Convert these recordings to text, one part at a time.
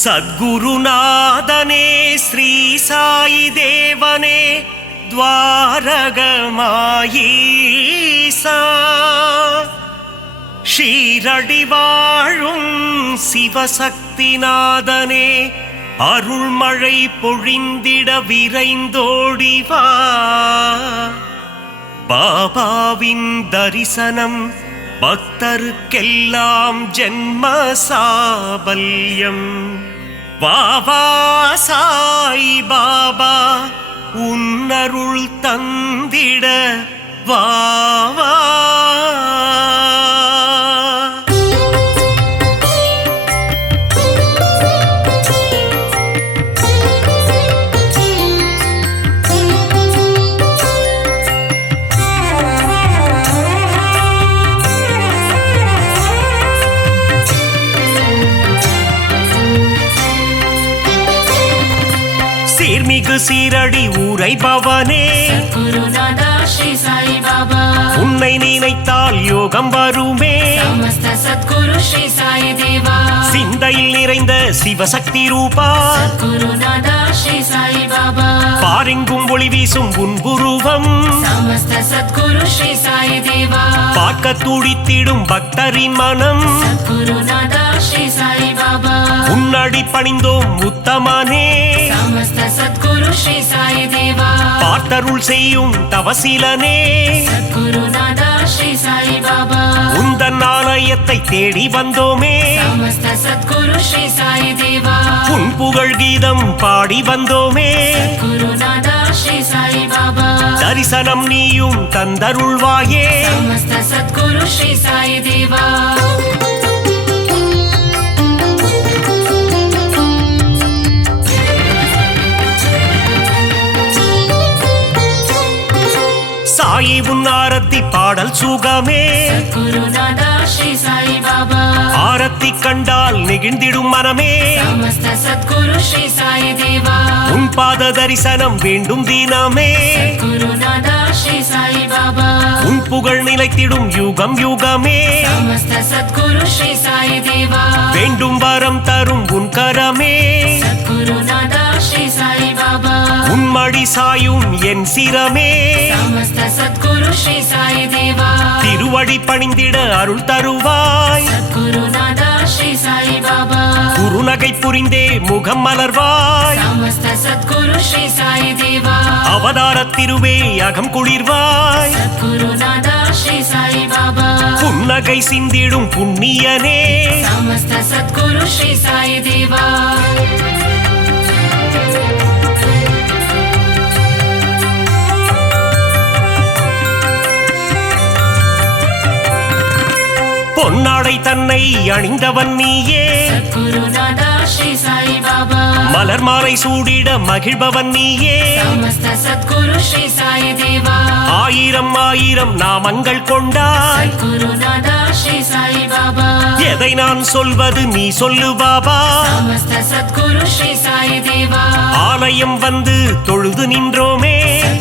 சத்குருநாதனே ஸ்ரீ சாயி தேவனே துவாரகமாயீசா ஷீரடி வாழும் சிவசக்திநாதனே அருள்மழை பொழிந்திட விரைந்தோடிவா பாபாவின் தரிசனம் பக்தருக்கெல்லாம் ஜென்ம சாபல்யம் வாவா சாய் பாபா உன்னருள் தந்திட வாவா. சீர்மிகு சீரடி உரைபவனே சத்குருநாதா ஸ்ரீ சாய் பாபா உன்னை நினைத்தால் யோகம் வருமே சமஸ்த சத்குரு ஸ்ரீ சாய் தேவா சிந்தையில் நிறைந்த சிவசக்தி ரூபா சத்குருநாதா ஸ்ரீ சாய் பாபா பாரெங்கும் ஒளி வீசும் உன்புருவம் சமஸ்த சத்குரு ஸ்ரீ சாய் தேவா பார்க்க துடித்திடும் பக்தரின் மனம் சத்குருநாதா ஸ்ரீ சாய் பாபா உன்னடி பணிந்தோம் உத்தமனே சமஸ்த சத்குரு ஸ்ரீ சாய் தேவா பார்த்தருள் செய்யும் தவசீலனே சத்குருநாதா ஸ்ரீ சாய் பாபா உந்தன் ஆலயத்தை தேடி வந்தோமே சமஸ்த சத்குரு ஸ்ரீ சாய் தேவா உன் புகழ் கீதம் பாடி வந்தோமே குருநாதா ஸ்ரீ சாய் பாபா தரிசனம் நீயும் தந்தருள்வாயே சமஸ்த சத்குரு ஸ்ரீ சாய் தேவா சாயி உன் ஆரத்தி பாடல் சுகமே குருநாதா ஸ்ரீ சாய் பாபா ஆரத்தி கண்டால் நெகிழ்ந்திடும் மனமே சமஸ்த சத்குரு ஸ்ரீ சாய் தேவா உன் பாத தரிசனம் வேண்டும் தினமே குருநாதா ஸ்ரீ சாய் பாபா உன் புகழ் நிலைத்திடும் யுகம் யுகமே சமஸ்த சத்குரு ஸ்ரீ சாய் தேவா வேண்டும் வரம் தரும் உன் கரமே குருநாதா ஸ்ரீ சாய் பாபா உன்மடி சாயும் என் சிரமே சமஸ்த சத்குரு ஸ்ரீ சாய் தேவா திருவடி பணிந்திட அருள் தருவாய் குருநாதா ஸ்ரீ சாய் பாபா குருநகை புரிந்தே முகம் மலர்வாய் சமஸ்த சத்குரு ஸ்ரீ சாய் தேவா அவதார திருவே அகம் குளிர்வாய் குருநாதா ஸ்ரீ சாய் பாபா புன்னகை சிந்திடும் புண்ணியனே சமஸ்த சத்குரு ஸ்ரீ சாய் தேவா பொன்னாடை தன்னை அணிந்தவன் நீயே குருநாதா ஸ்ரீ சாய் பாபா மலர் மாலை சூடிட மகிழ்பவன் நீயே சமஸ்த சத்குரு ஸ்ரீ சாய் தேவா ஆயிரம் ஆயிரம் நாமங்கள் கொண்டாய் குருநாதா ஸ்ரீ சாய் பாபா எதை நான் சொல்வது நீ சொல்லு பாபா சமஸ்த சத்குரு ஸ்ரீ சாய் தேவா ஆலயம் வந்து தொழுது நின்றோமே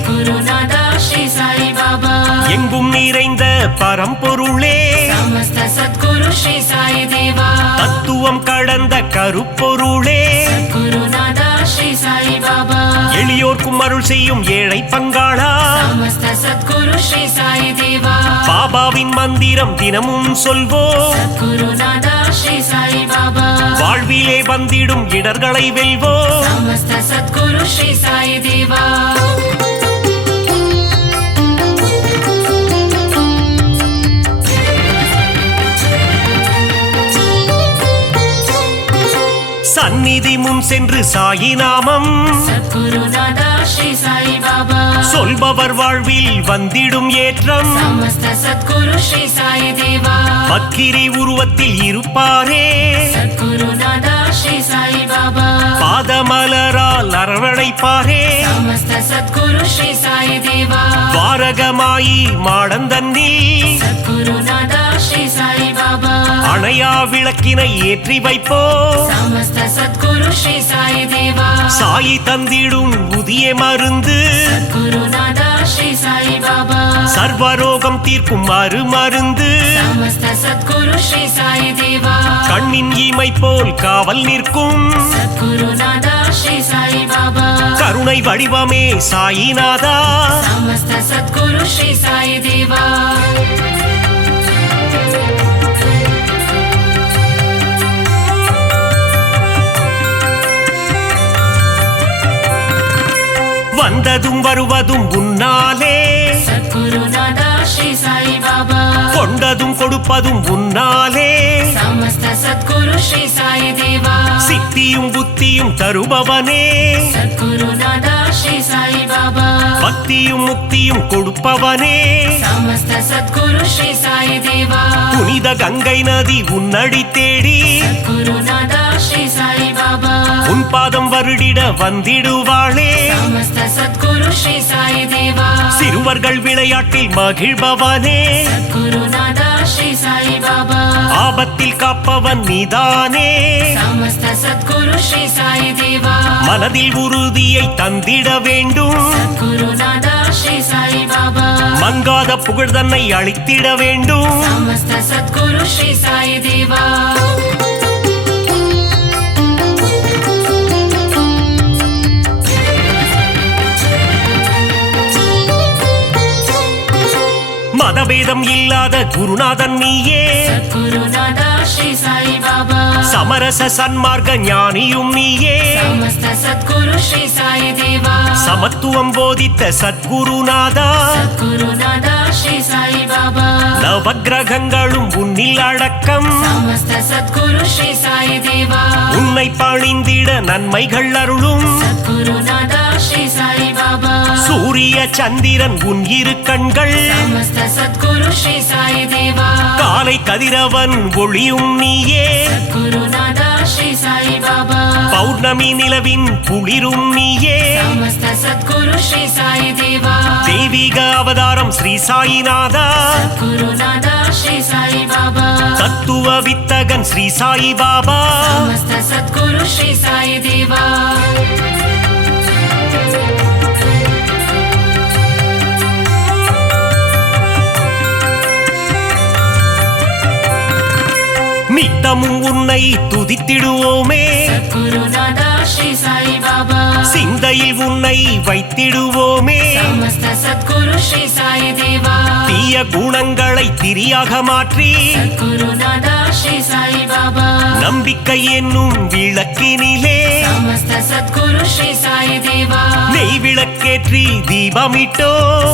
குருநாதா ஸ்ரீ சாய் பாபா எங்கும் நிறைந்த பரம்பொருளே சமஸ்த சத்குரு ஸ்ரீ சாய் தேவா தத்துவம் கடந்த கருப்பொருளே குருநாதா ஸ்ரீ சாய் பாபா எளியோர்க்கும் அருள் செய்யும் ஏழை பங்காளா சமஸ்த சத்குரு ஸ்ரீ சாய் தேவா பாபாவின் மந்திரம் தினமும் சொல்வோம் குருநாதா ஸ்ரீ சாய் பாபா வாழ்விலே வந்திடும் இடர்களை வெல்வோம் சமஸ்த சத்குரு ஸ்ரீ சாய் தேவா சந்நிதி முன் சென்று சாயி நாமம் சத்குருநாதா ஸ்ரீ சாய் பாபா சொல்பவர் வாழ்வில் வந்திடும் ஏற்றம் சமஸ்த சத்குரு ஸ்ரீ சாய் தேவா பக்கிரி உருவத்தில் இருப்பாரே சத்குருநாதா ஸ்ரீ சாய் பாபா பாதமலரால் அரவணைப்பாரே சமஸ்த சத்குரு ஸ்ரீ சாய் தேவா துவாரகமாயி மாடந்தன்னில் சத்குருநாதா ஸ்ரீ சாய் பாபா அணையா விளக்கினை ஏற்றி வைப்போ समस्त सद्गुरु श्री साई देवा சாயி தந்திடும் புதிய மருந்து सद्गुरुनादा श्री साई बाबा சர்வரோகம் தீர்க்கும் மருந்து समस्त सद्गुरु श्री साई देवा கண்ணின் இமை போல் காவல் நிற்கும் सद्गुरुनादा श्री साई बाबा கருணை வடிவமே சாயிநாதா समस्त सद्गुरु श्री साई देवा வந்ததும் வருவதும் உன்னாலே सद्गुरुनादा श्री साई बाबा கொண்டதும் கொடுப்பதும் உன்னாலே समस्त सद्गुरु श्री साई देवा சித்தியும் புத்தியும் தருபவனே सद्गुरुनादा श्री साई बाबा பக்தியும் முக்தியும் கொடுப்பவனே समस्त सद्गुरु श्री साई देवा புனித கங்கை நதி உன்னடி தேடி सद्गुरुनादा श्री साई बाबा உன் பாதம் வருடிட வந்திடுவாளே समस्त सद्गुरु श्री साई देवा சிறுவர்கள் விளையாட்டில் மகிழ்பவனே सद्गुरुनादा श्री साई बाबा ஆபத்தில் காப்பவன் நீதானே समस्त सद्गुरु श्री साई देवा மனதில் உறுதியை தந்திட வேண்டும் सद्गुरुनादा श्री साई बाबा மங்காத புகழ் தன்னை அளித்திட வேண்டும் समस्त सद्गुरु श्री साई देवा மதபேதம் இல்லாத குருநாதன் நீயே सद्गुरुनादा श्री साई बाबा சமரச சன்மார்க்க ஞானியும் நீயே समस्त सद्गुरु श्री साई देवा சமத்துவம் போதித்த சத்குருநாதா सद्गुरुनादा श्री साई बाबा நவக்கிரகங்களும் உன்னில் அடக்கம் समस्त सद्गुरु श्री साई देवा உன்னை பணிந்திட நன்மைகள் அருளும் सद्गुरुनादा श्री साई बाबा சூரிய சந்திரன் உன் இரு கண்கள் समस्त सद्गुरु श्री साई देवा காலை கதிரவன் ஒளியும் நீயே सद्गुरुनादा श्री साई बाबा பௌர்ணமி நிலவின் குளிரும் நீயே समस्त सद्गुरु श्री साई देवा தெய்வீக அவதாரம் ஸ்ரீ சாயிநாதா सद्गुरुनादा श्री साई बाबा தத்துவ வித்தகன் ஸ்ரீ சாயி பாபா समस्त सद्गुरु श्री साई देवा நித்தமும் உன்னை துதித்திடுவோமே सद्गुरुनादा श्री साई बाबा சிந்தையில் உன்னை வைத்திடுவோமே समस्त सद्गुरु श्री साई देवा தீய குணங்களை திரியாக மாற்றி सद्गुरुनादा श्री साई बाबा நம்பிக்கை என்னும் விளக்கினிலே समस्त सद्गुरु श्री साई देवा நெய் விளக்கேற்றி தீபமிட்டோ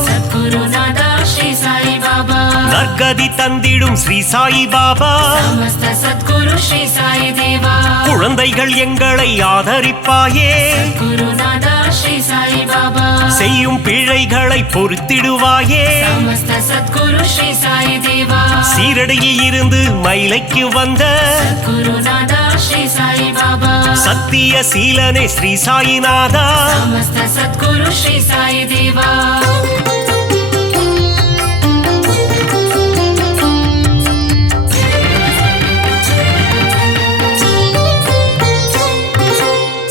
सद्गुरुनादा श्री साई बाबा நற்கதி தந்திடும் ஸ்ரீ சாயி பாபா समस्त सद्गुरु श्री साई देवा குழந்தைகள் எங்களை ஆதரிப்பாயே गुरुनादा श्री साई बाबा செய்யும் பிழைகளை பொறுத்திடுவாயே समस्त सद्गुरु श्री साई देवा சீரடியில் இருந்து மயிலைக்கு வந்த गुरुनादा श्री साई बाबा சத்திய சீலனே ஸ்ரீ சாயிநாதா समस्त सद्गुरु श्री साई देवा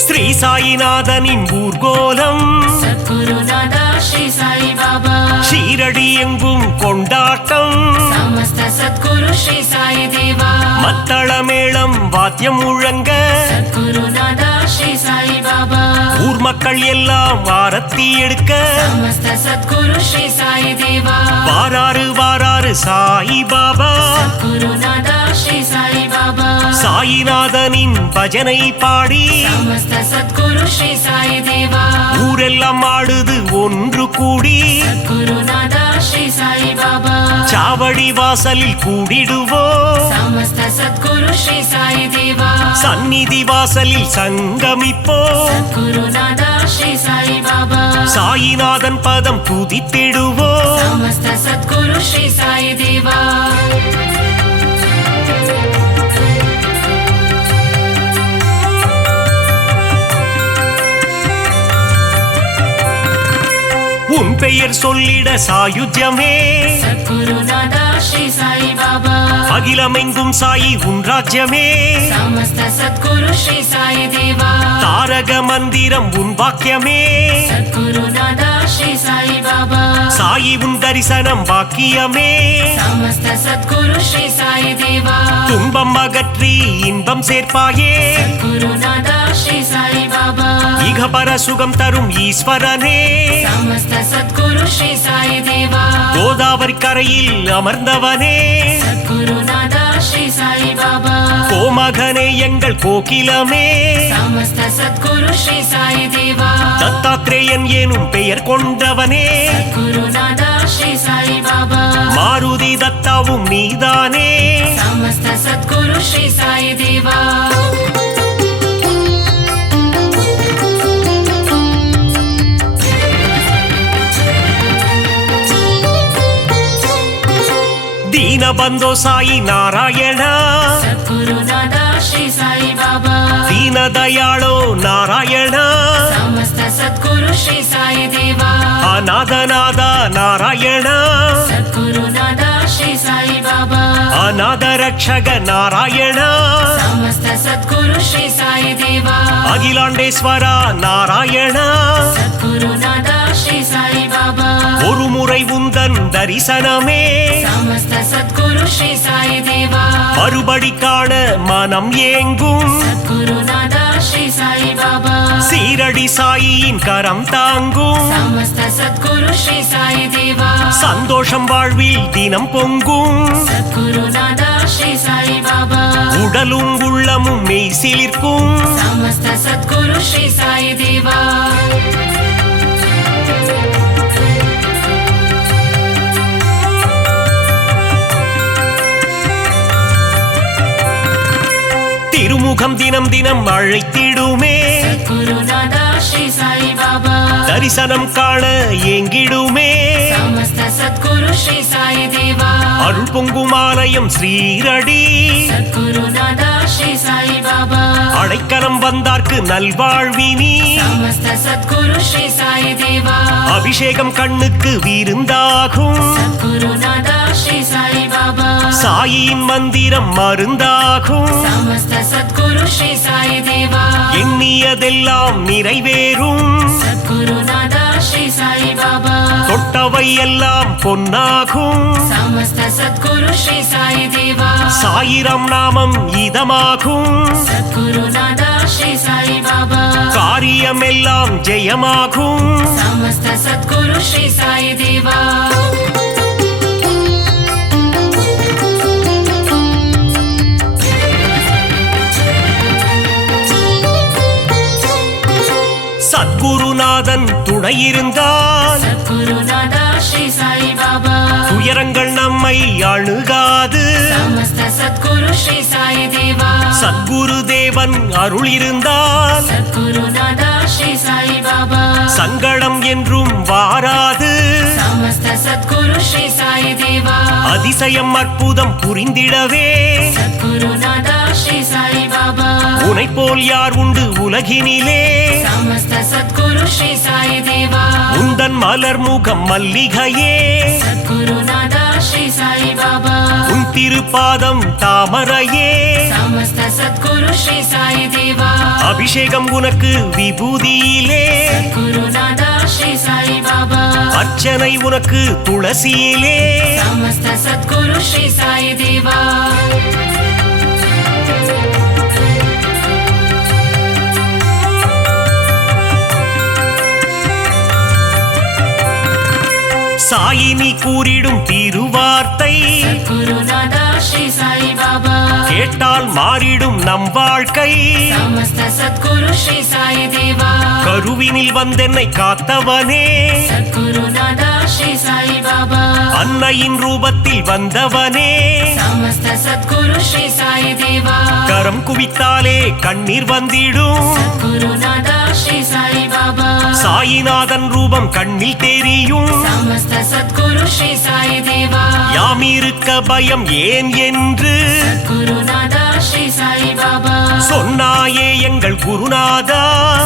ஸ்ரீ சாயிநாதனின் ஊர்கோலம் सद्गुरुनादा श्री साई बाबा ஷீரடி எங்கும் கொண்டாட்டம் समस्त सद्गुरु श्री साई देवा மத்தள மேளம் வாத்தியம் முழங்க सद्गुरुनादा श्री साई बाबा ஊர் மக்கள் எல்லாம் ஆரத்தி எடுக்க समस्त सद्गुरु श्री साई देवा வாராறு வாராறு சாயி பாபா गुरुनादा श्री साई बाबा சாயிநாதனின் பஜனை பாடி समस्त सद्गुरु श्री साई देवा ஊரெல்லாம் ஆடுது ஒன்று கூடி गुरुनादा श्री साई बाबा சாவடி வாசலில் கூடிடுவோம் समस्त सद्गुरु श्री साई देवा சந்நிதி வாசலில் சங்கமிப்போம் गुरुनादा श्री साई बाबा சாயிநாதன் பதம் துதித்திடுவோம் समस्त सद्गुरु श्री साई देवा உன் பெயர் சொல்லிட சாயுஜ்யமே சத்குருநாதா ஸ்ரீ சாயி பாபா அகிலமெங்கும் சாயி உன் ராஜ்யமே சமஸ்த சத்குரு ஸ்ரீ சாயி தேவா தாரக மந்திரம் உன் வாக்கியமே சத்குருநாதா ஸ்ரீ சாயி பாபா சாயி உன் தரிசனம் பாக்கியமே சமஸ்த சத்குரு ஸ்ரீ சாயி தேவா துன்பம் அகற்றி இன்பம் சேர்ப்பாயே குருநாதா ஸ்ரீ சாயி பாபா இகபர சுகம் தரும் ஈஸ்வரனே சமஸ்த சத்குரு ஸ்ரீ சாயி தேவா கோதாவரி கரையில் அமர்ந்தவனே குருநாதா ஸ்ரீ சாயி பாபா கோமகனே எங்கள் கோகிலமே சமஸ்த சத்குரு ஸ்ரீ சாயி தேவா தத்தாத்ரேயன் எனும் பெயர் கொண்டவனே குருநாதா ஸ்ரீ சாயி பாபா மாருதி தத்தாவும் நீதானே சமஸ்த சத்குரு ஸ்ரீ சாயி தேவா ದೀನಬಂಧೋ ಸಾಯಿ ನಾರಾಯಣ ಸದ್ಗುರುನಾಥ ಶ್ರೀ ಸಾಯಿ ಬಾಬಾ ದೀನದಯಾಳೋ ನಾರಾಯಣ ಸಮಸ್ತ ಸದ್ಗುರು ಶ್ರೀ ಸಾಯಿ ದೇವ ಅನಾಥನಾದ ನಾರಾಯಣ ಸದ್ಗುರುನಾಥ ಶ್ರೀ ಸಾಯಿ ಬಾಬಾ ಅನಾಥ ರಕ್ಷಕ ನಾರಾಯಣ ಸಮಸ್ತ ಸದ್ಗುರು ಶ್ರೀ ಸಾಯಿ ದೇವ ಅಖಿಲಾಂಡೇಶ್ವರ ನಾರಾಯಣ ಸದ್ಗುರುನಾಥ ಶ್ರೀ ಸಾಯಿ ಬಾಬಾ ஒரு முறை உந்தன் தரிசனமே ಸಮಸ್ತ ಸದ್ಗುರು ಶ್ರೀ ಸಾಯಿ ದೇವ மறுபடி காண மனம் ஏங்கும் ಸದ್ಗುರುನಾಥ ಶ್ರೀ ಸಾಯಿ ಬಾಬಾ சீரடி சாயின் கரம் தாங்கும் ಸಮಸ್ತ ಸದ್ಗುರು ಶ್ರೀ ಸಾಯಿ ದೇವ சந்தோஷம் வாழ்வில் தினம் பொங்கும் ಸದ್ಗುರುನಾಥ ಶ್ರೀ ಸಾಯಿ ಬಾಬಾ உடலும் உள்ளமும் மெய் சிலிர்க்கும் ಸಮಸ್ತ ಸದ್ಗುರು ಶ್ರೀ ಸಾಯಿ ದೇವ திருமுகம் தினம் தினம் அழைத்திடுமே ಸದ್ಗುರುನಾಥ ಶ್ರೀ ಸಾಯಿ ಬಾಬಾ தரிசனம் காண ஏங்கிடுமே ಸಮಸ್ತ ಸದ್ಗುರು ಶ್ರೀ ಸಾಯಿ ದೇವ அருள் பொங்கும் ஆலயம் ஸ்ரீரடி ಸದ್ಗುರುನಾಥ ಶ್ರೀ ಸಾಯಿ ಬಾಬಾ அடைக்கலம் வந்தார்க்கு நல்வாழ்வினி ಸಮಸ್ತ ಸದ್ಗುರು ಶ್ರೀ ಸಾಯಿ ದೇವ அபிஷேகம் கண்ணுக்கு விருந்தாகும் ಸದ್ಗುರುನಾಥ ಶ್ರೀ ಸಾಯಿ ಬಾಬಾ சாயின் மந்திரம் மருந்தாகும் ಸಮಸ್ತ ಸದ್ಗುರು ಶ್ರೀ ಸಾಯಿ ದೇವ எண்ணியதெல்லாம் நிறைவேறும் ಸದ್ಗುರುನಾಥ ಶ್ರೀ ಸಾಯಿ ಬಾಬಾ தொட்டவை எல்லாம் பொன்னாகும் ಸಮಸ್ತ ಸದ್ಗುರು ಶ್ರೀ ಸಾಯಿ ದೇವ சாயிரம் நாமம் இதமாகும் ಸದ್ಗುರುನಾಥ ಶ್ರೀ ಸಾಯಿ ಬಾಬಾ காரியமெல்லாம் ஜெயமாகும் ಸಮಸ್ತ ಸದ್ಗುರು ಶ್ರೀ ಸಾಯಿ ದೇವ சத்குருநாதன் துணை இருந்தால் ಸದ್ಗುರುನಾಥ ಶ್ರೀ ಸಾಯಿ ಬಾಬಾ துயரங்கள் நம்மை அணுகாது ಸಮಸ್ತ ಸದ್ಗುರು ಶ್ರೀ ಸಾಯಿ ದೇವ சத்குரு தேவன் அருள் இருந்தால் ಸದ್ಗುರುನಾಥ ಶ್ರೀ ಸಾಯಿ ಬಾಬಾ சங்கடம் என்றும் வாராது ಸಮಸ್ತ ಸದ್ಗುರು ಶ್ರೀ ಸಾಯಿ ದೇವ அதிசயம் அற்புதம் புரிந்திடவே ಸದ್ಗುರುನಾಥ ಶ್ರೀ ಸಾಯಿ ಬಾಬಾ உனை போல் யார் உண்டு உலகினிலே ಸಮಸ್ತ ಸದ್ಗುರು ಶ್ರೀ ಸಾಯಿ ದೇವ உந்தன் மலர் முகம் மல்லிகையே ಸದ್ಗುರುನಾಥ ಶ್ರೀ ಸಾಯಿ ಬಾಬಾ உன் திருப்பாதம் தாமரையே ಸಮಸ್ತ ಸದ್ಗುರು ಶ್ರೀ ಸಾಯಿ ದೇವ அபிஷேகம் உனக்கு விபூதியிலே ಗುರುನಾಥ ಶ್ರೀ ಸಾಯಿ ಬಾಬಾ அர்ச்சனை உனக்கு துளசியிலே ಸಮಸ್ತ ಸದ್ಗುರು ಶ್ರೀ ಸಾಯಿ ದೇವ சாயினி கூறிடும் திருவார்த்தை ಗುರುನಾಥ ಶ್ರೀ ಸಾಯಿ ಬಾಬಾ கேட்டால் மாறிடும் நம் வாழ்க்கை ಸಮಸ್ತ ಸದ್ಗುರು ಶ್ರೀ ಸಾಯಿ ದೇವ கருவினில் வந்தென்னை காத்தவனே ಸದ್ಗುರುನಾಥ ಶ್ರೀ ಸಾಯಿ ಬಾಬಾ அன்னையின் ரூபத்தில் வந்தவனே ಸಮಸ್ತ ಸದ್ಗುರು ಶ್ರೀ ಸಾಯಿ ದೇವ கரம் குவித்தாலே கண்ணீர் வந்திடும் ಗುರುನಾಥ ಶ್ರೀ ಸಾಯಿ ಬಾಬಾ சாயிநாதன் ரூபம் கண்ணில் தெரியும் ಸಮಸ್ತ ಸದ್ಗುರು ಶ್ರೀ ಸಾಯಿ ದೇವ யாம் இருக்க பயம் ஏன் என்று ಗುರುನಾಥ ஸ்ரீ சாயி பாபா சொன்னாயே எங்கள் குருநாதா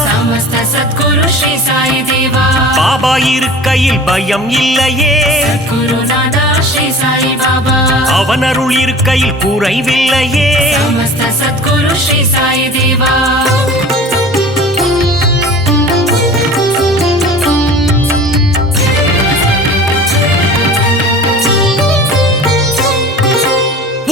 சமஸ்த சத்குரு ஸ்ரீ சாயி தேவா பாபா இருக்கையில் பயம் இல்லையே சத்குருநாதா ஸ்ரீ சாயி பாபா அவன் அருள் இருக்கையில் குறைவில்லையே சமஸ்த சத்குரு ஸ்ரீ சாயி தேவா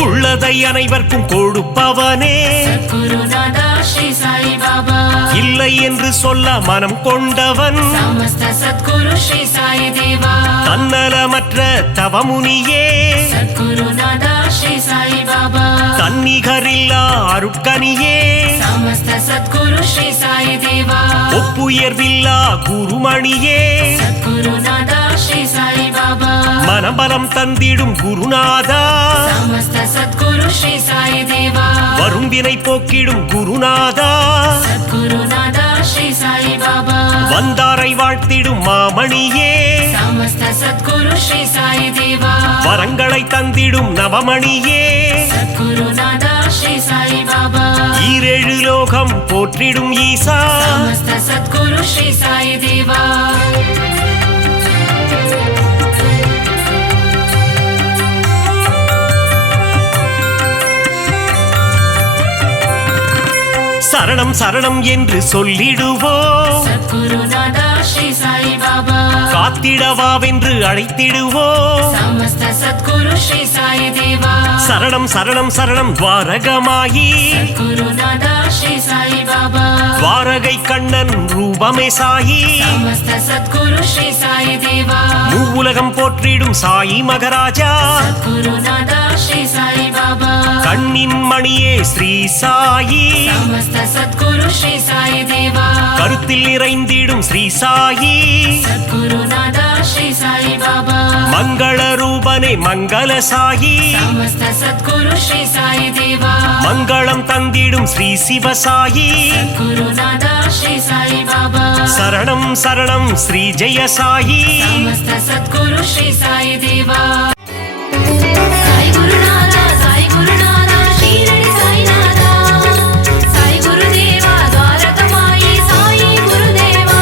உள்ளதை அனைவருக்கும் கொடுப்பவனே சத்குருநாதா ஸ்ரீ சாயி பாபா இல்லை என்று சொல்ல மனம் கொண்டவன் சமஸ்த சத்குரு ஸ்ரீ சாயி தேவா தன்னலமற்ற தவமுனியே சத்குருநாதா ஸ்ரீ சாயி பாபா தன்னிகரில்லா அருட்கனியே சமஸ்த சத்குரு ஸ்ரீ சாயி தேவா ஒப்புயர்வில்லா குருமணியே சத்குருநாதா ஸ்ரீ சாயி பாபா மனபலம் தந்திடும் குருநாதா சமஸ்த சத்குரு ஸ்ரீ சாயி தேவா வரும் வினை போக்கிடும் குருநாதா சத்குருநாதா ஸ்ரீ சாயி பாபா வந்தாரை வாழ்த்திடும் மாமணியே சமஸ்த சத்குரு ஸ்ரீ சாயி தேவா வரங்களை தந்திடும் நவமணியே சத்குருநாதா ஸ்ரீ சாயி பாபா ஈரேழு லோகம் போற்றிடும் ஈசா சமஸ்த சத்குரு ஸ்ரீ சாயி தேவா சரணம் சரணம் என்று சொல்லிடுவோம் சத்குருநாதா ஸ்ரீ சாயி பாபா காத்திடவாவென்று அழைத்திடுவோம் சமஸ்த சத்குரு ஸ்ரீ சாயி தேவா சரணம் சரணம் சரணம் துவாரகமாயி சத்குருநாதா ஸ்ரீ சாயி பாபா துவாரகை கண்ணன் ரூபமே சாயி சமஸ்த சத்குரு ஸ்ரீ சாயி தேவா மூவுலகம் போற்றிடும் சாயி மகராஜா சத்குருநாதா ஸ்ரீ சாயி பாபா கண்ணின் மணியே ஸ்ரீ சாயி சமஸ்த சத்குரு ஸ்ரீ சாயி தேவா கருத்தில் நிறைந்திடும் ஸ்ரீ சாயி சத்குருநாதா ஸ்ரீ சாயி பாபா மங்கள ரூபனே மங்கள சாயி சமஸ்த சத்குரு ஸ்ரீ சாயி தேவா மங்களம் தந்திடும் ஸ்ரீ சிவசாயி சத்குருநாதா ஸ்ரீ சாயி பாபா சரணம் சரணம் ஸ்ரீ ஜெய சாயி சமஸ்த சத்குரு ஸ்ரீ சாயி தேவா சாய் குருநாதா ஷீரடி சாய்நாதா சாய் குருதேவா துவாரகமாயி சாயி குருதேவா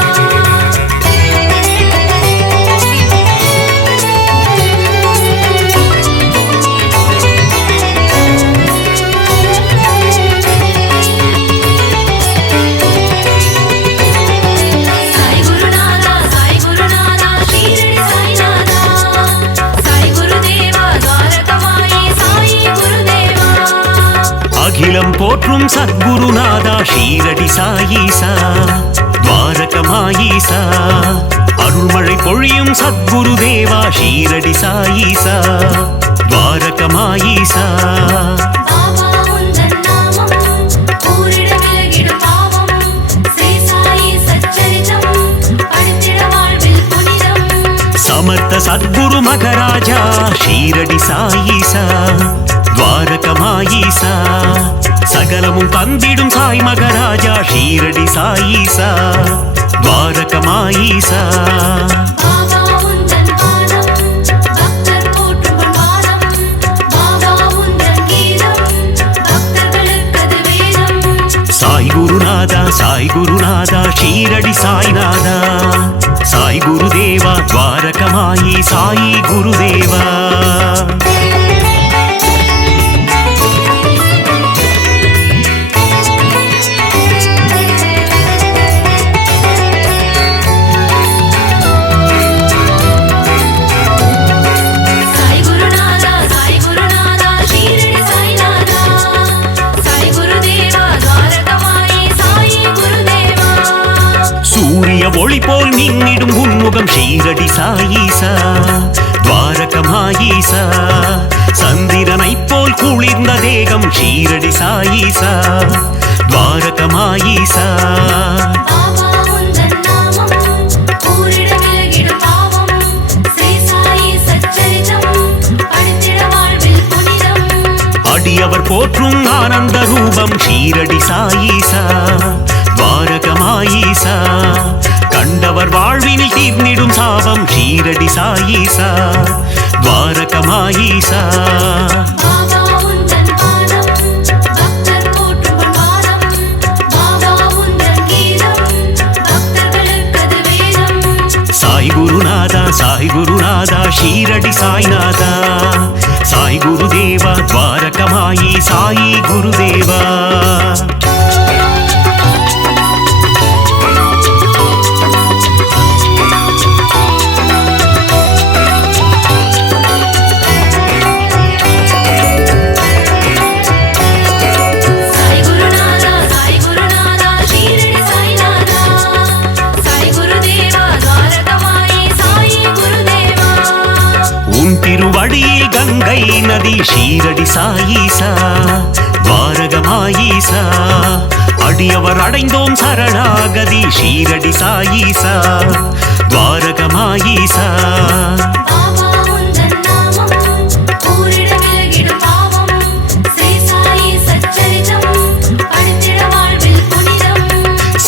சாய் குருநாதா ஷீரடி சாய்நாதா சாய் குருதேவா துவாரகமாயி சாயி குருதேவா அகிலம் போற்றும் சத்குருநாதா ஷீரடி சாயீசா துவாரகமாயீசா அருள்மழை பொழியும் சத்குருதேவா ஷீரடி சாயீசா துவாரகமாயீசா பாபா உந்தன் நாமம் கூறிட விலகிடும் பாவம் ஸ்ரீ சாயி சச்சரிதம் படித்திட வாழ்வில் புனிதம் சமர்த்த சத்குரு மகராஜா ஷீரடி சாயீசா துவாரகமாயீசா சகலமும் தந்திடும் சாய் மகராஜா ஷீரடி சாயீசா துவாரகமாயீசா பாபா உந்தன் பாதம் பக்தர் போற்றும் பொன்பாதம் பாபா உந்தன் கீதம் பக்தர்களுக்கது வேதம் சாய் குருநாதா ஷீரடி சாய்நாதா சாய் குருதேவா துவாரகமாயி சாயி குருதேவா சாய் குருநாதா ஷீரடி சாய்நாதா சாய் குருதேவா துவாரகமாயி சாயி குருதேவா சூரிய ஒளி போல் மின்னிடும் உன்முகம் ஷீரடி சாயீசா துவாரகமாயீசா சந்திரனைப் போல் குளிர்ந்த தேகம் ஷீரடி சாயீசா துவாரகமாயீசா பாபா உந்தன் நாமம் கூறிட விலகிடும் பாவம் ஸ்ரீ சாயி சச்சரிதம் படித்திட வாழ்வில் புனிதம் அடியவர் போற்றும் ஆனந்த ரூபம் ஷீரடி சாயீசா துவாரகமாயீசா கண்டவர் வாழ்வினில் தீர்ந்திடும் சாபம் ஷீரடி சாயீசா துவாரகமாயீசா பாபா உந்தன் பாதம் சாயி குருதேவா. திருவடியில் கங்கை நதி ஷீரடி சாயீசா துவாரகமாயீசா அடியவர் அடைந்தோம் சரணாகதி ஷீரடி சாயீசா துவாரகமாயீசா.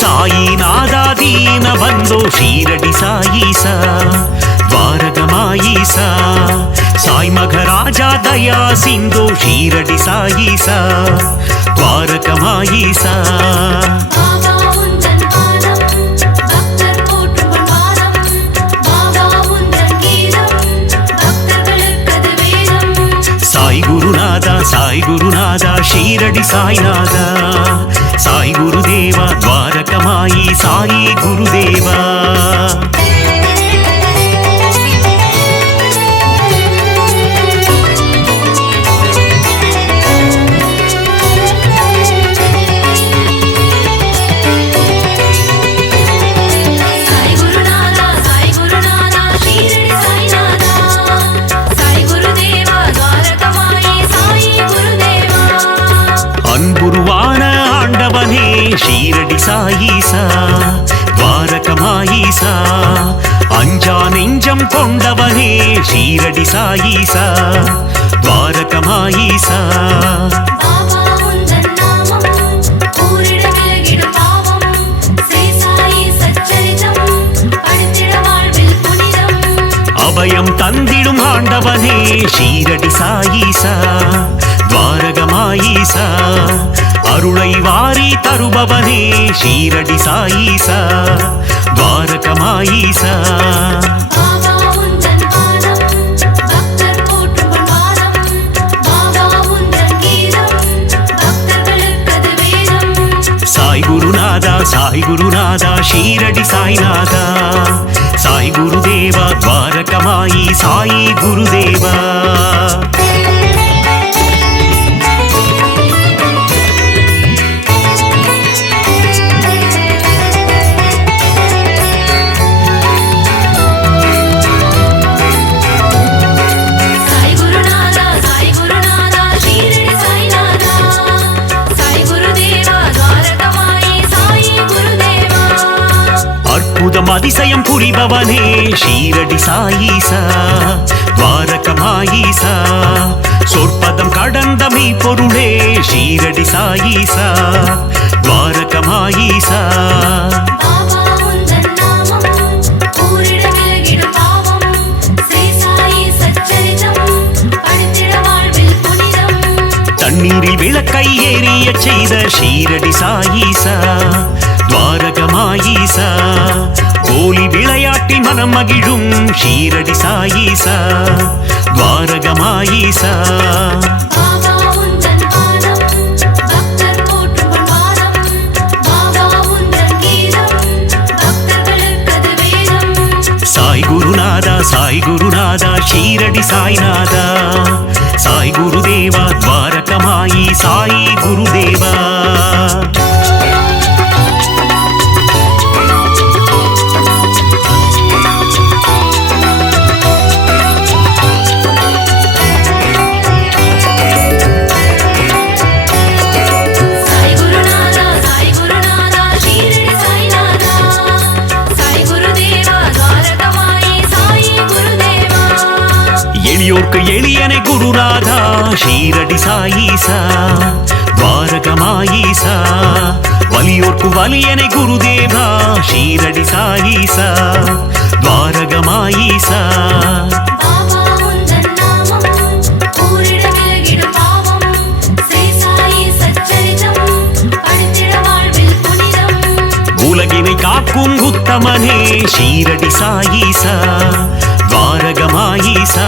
சாயிநாதாதீன பந்தோ ஷீரடி சாயீசா துவாரகமாயீசா சாய் மகராஜா தயா சிந்தோ ஷீரடி சாயீசா துவாரகமாயீசா. சாய் குருநாதா ஷீரடி சாய்நாதா சாய் குருதேவா துவாரகமாயி சாயி குருதேவா. ஷீரடி சாயீசா துவாரகமாயீசா அஞ்சா நெஞ்சம் கொண்டவனே ஷீரடி சாயீசா துவாரகமாயீசா. அபயம் தந்திடும் ஆண்டவனே ஷீரடி சாயீசா துவாரகமாயீசா அருளை வாரி தருபவனே ஷீரடி சாயீசா துவாரகமாயீசா. சாய் குருநாதா ஷீரடி சாய்நாதா சாய் குருதேவா துவாரகமாயி சாயி குருதேவா. அதிசயம் புரிபவனே ஷீரடி சாயீசா துவாரகமாயீசா சொற்பதம் கடந்த மெய்ப்பொருளே ஷீரடி சாயீசா துவாரகமாயீசா. தண்ணீரில் விளக்கை ஏறிய செய்த ஷீரடி சாயீசா துவாரகமாயீசா கோலி விளையாட்டி மனம் மகிழும் ஷீரடி சாயீசா துவாரகமாயீசா. சாய் குருநாதா ஷீரடி சாய்நாதா சாய் குருதேவா துவாரகமாயி சாயி குருதேவா. எளியனை குருநாதா ஷீரடி சாயீசா துவாரகமாயீசா வலியோர்க்கு வலியனை குருதேவா ஷீரடி சாயீசா துவாரகமாயீசா. உலகினை காக்கும் உத்தமனே ஷீரடி சாயீசா துவாரகமாயீசா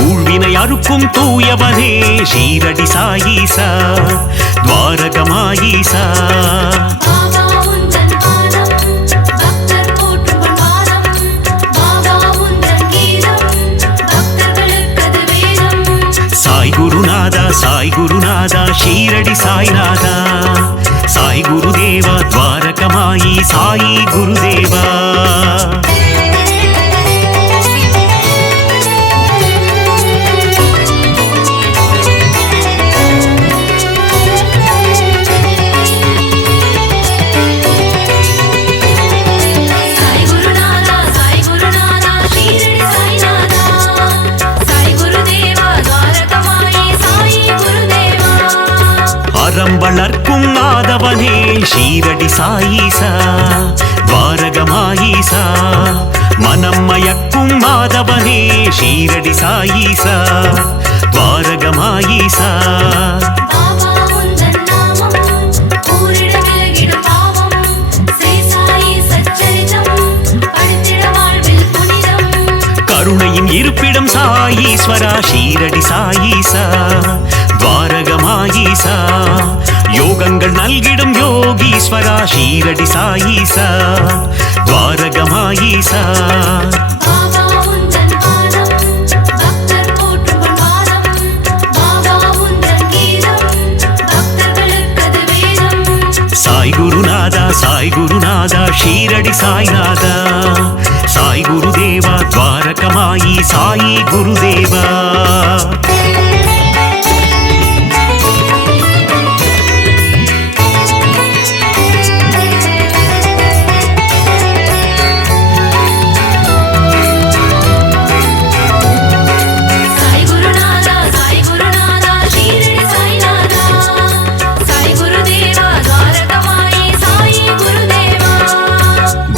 ஊழ்வினை அறுக்கும் தூயவனே ஷீரடி சாயீசா துவாரகமாயீசா சாய் குருநாதா சாய் குருநாதா ஷீரடி சாய்நாதா சாய் குருதேவா துவாரகமாயி சாயி குருதேவா அறம் வளர்க்கும் ஆதவனே ஷீரடி சாயீசா துவாரகமாயீசா மனம் மயக்கும் மாதவனே ஷீரடி சாயீசா துவாரகமாயீசா கருணையின் இருப்பிடம் சாயீஸ்வரா ஷீரடி சாயீசா துவாரகமாயீசா யோகங்கள் நல்கிடும் யோகீஸ்வரா ஷீரடி சாயீசா துவாரகமாயீசா சாய் குருநாதா சாய் குருநாதா ஷீரடி சாய்நாதா சாய் குருதேவா துவாரகமாயி சாயி குருதேவா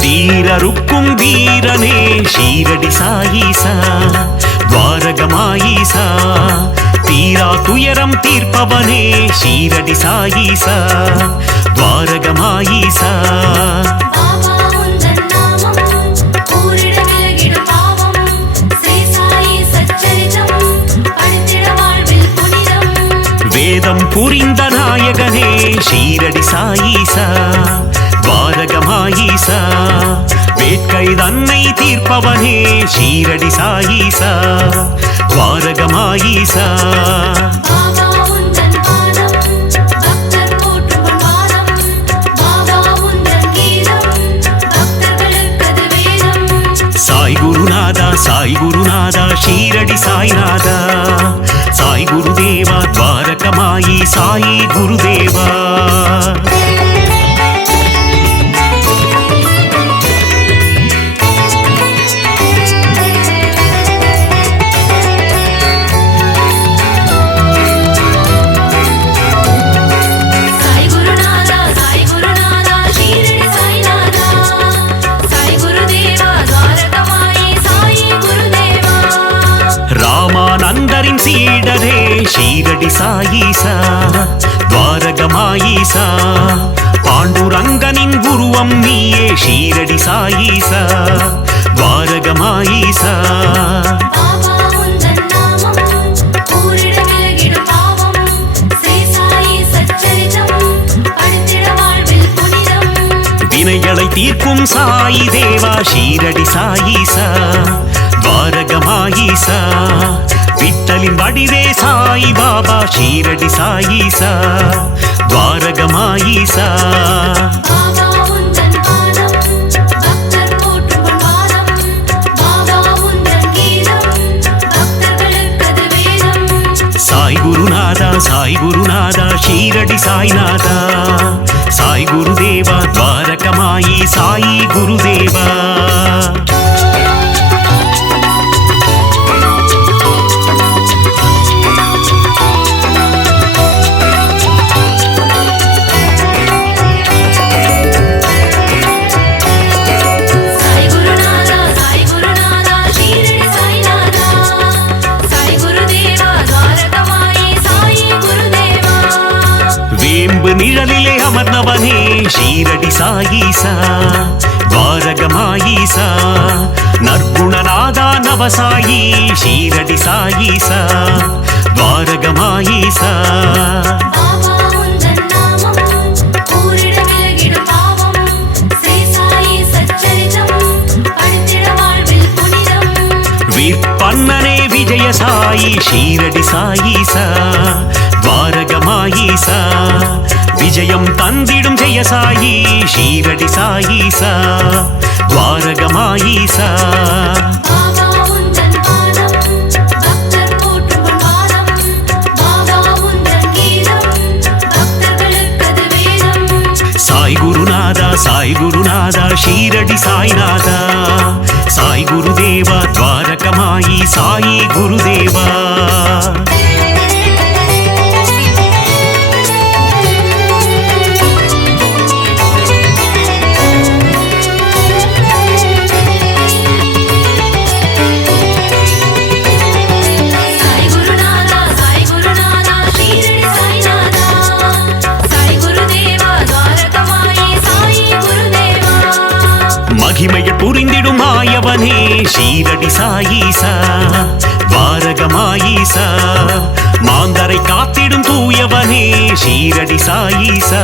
வீரருக்கும் வீரனே ஷீரடி சாயீசா துவாரகமாயீசா தீரா துயரம் தீர்ப்பவனே ஷீரடி சாயீசா துவாரகமாயீசா வேதம் புரிந்த நாயகனே ஷீரடி சாயீசா துவாரகமாயீசா வேட்கை தன்னை தீர்ப்பவனே ஷீரடி சாயீசா துவாரகமாயீசா சாய் குருநாதா சாய் குருநாதா ஷீரடி சாய்நாதா சாய் குருதேவா துவாரகமாயி சாயி குருதேவா ராமானந்தரின் சீடரே ஷீரடி சாயீசா துவாரகமாயீசா பாண்டுரங்கனின் உருவம் நீயே ஷீரடி சாயீசா துவாரகமாயீசா வினைகளை தீர்க்கும் சாயி தேவா ஷீரடி சாயீசா துவாரகமாயீசா விட்டலின் வடிவே சாய் பாபா ஷீரடி சாயீசா துவாரகமாயீசா சாய் குருநாதா சாய் குருநாதா ஷீரடி சாய்நாதா சாய் குருதேவா துவாரகமாயி சாயி குருதேவா நிழலிலே அமர்ந்தவனே ஷீரடி சாயீசா ద్వారకమాయీసా నర్గుణనాదా నవసాయి షీరడి సాయీసా ద్వారకమాయీసా విప్పన్ననే విజయ సాయి షీరడి సాయీసా ద్వారకమాయీసా విజయం தந்திடும் ஜெய சாயி ஷீரடி சாயீசா ద్వారకమాయీసா சாய் குருநாதா சாய் குருநாதா ஷீரடி சாய்நாதா சாய் குருதேவா ద్వారకమాயி சாயி குருதேவா மகிமையை புரிந்திடும் மாயவனே ஷீரடி சாயீசா ద్వారకమాయీసா மாந்தரை காத்திடும் தூயவனே ஷீரடி சாயீசா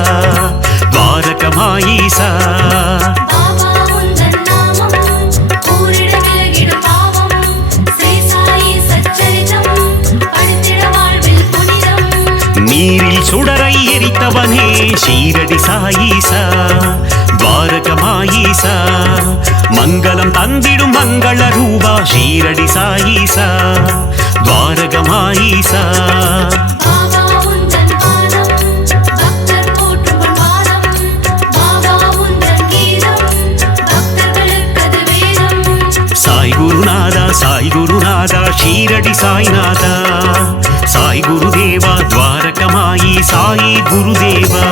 ద్వారకమాయీసா நீரில் சுடரை எரித்தவனே ஷீரடி சாயீசா ద్వారకమాయీసా மங்களம் தந்திடும் மங்கள ரூபா ஷீரடி சாயீசா ద్వారకమాయీసா சாய் குருநாதா சாய் குருநாதா ஷீரடி சாய்நாதா சாய் குருதேவா ద్వారకమాயி சாயி குருதேவா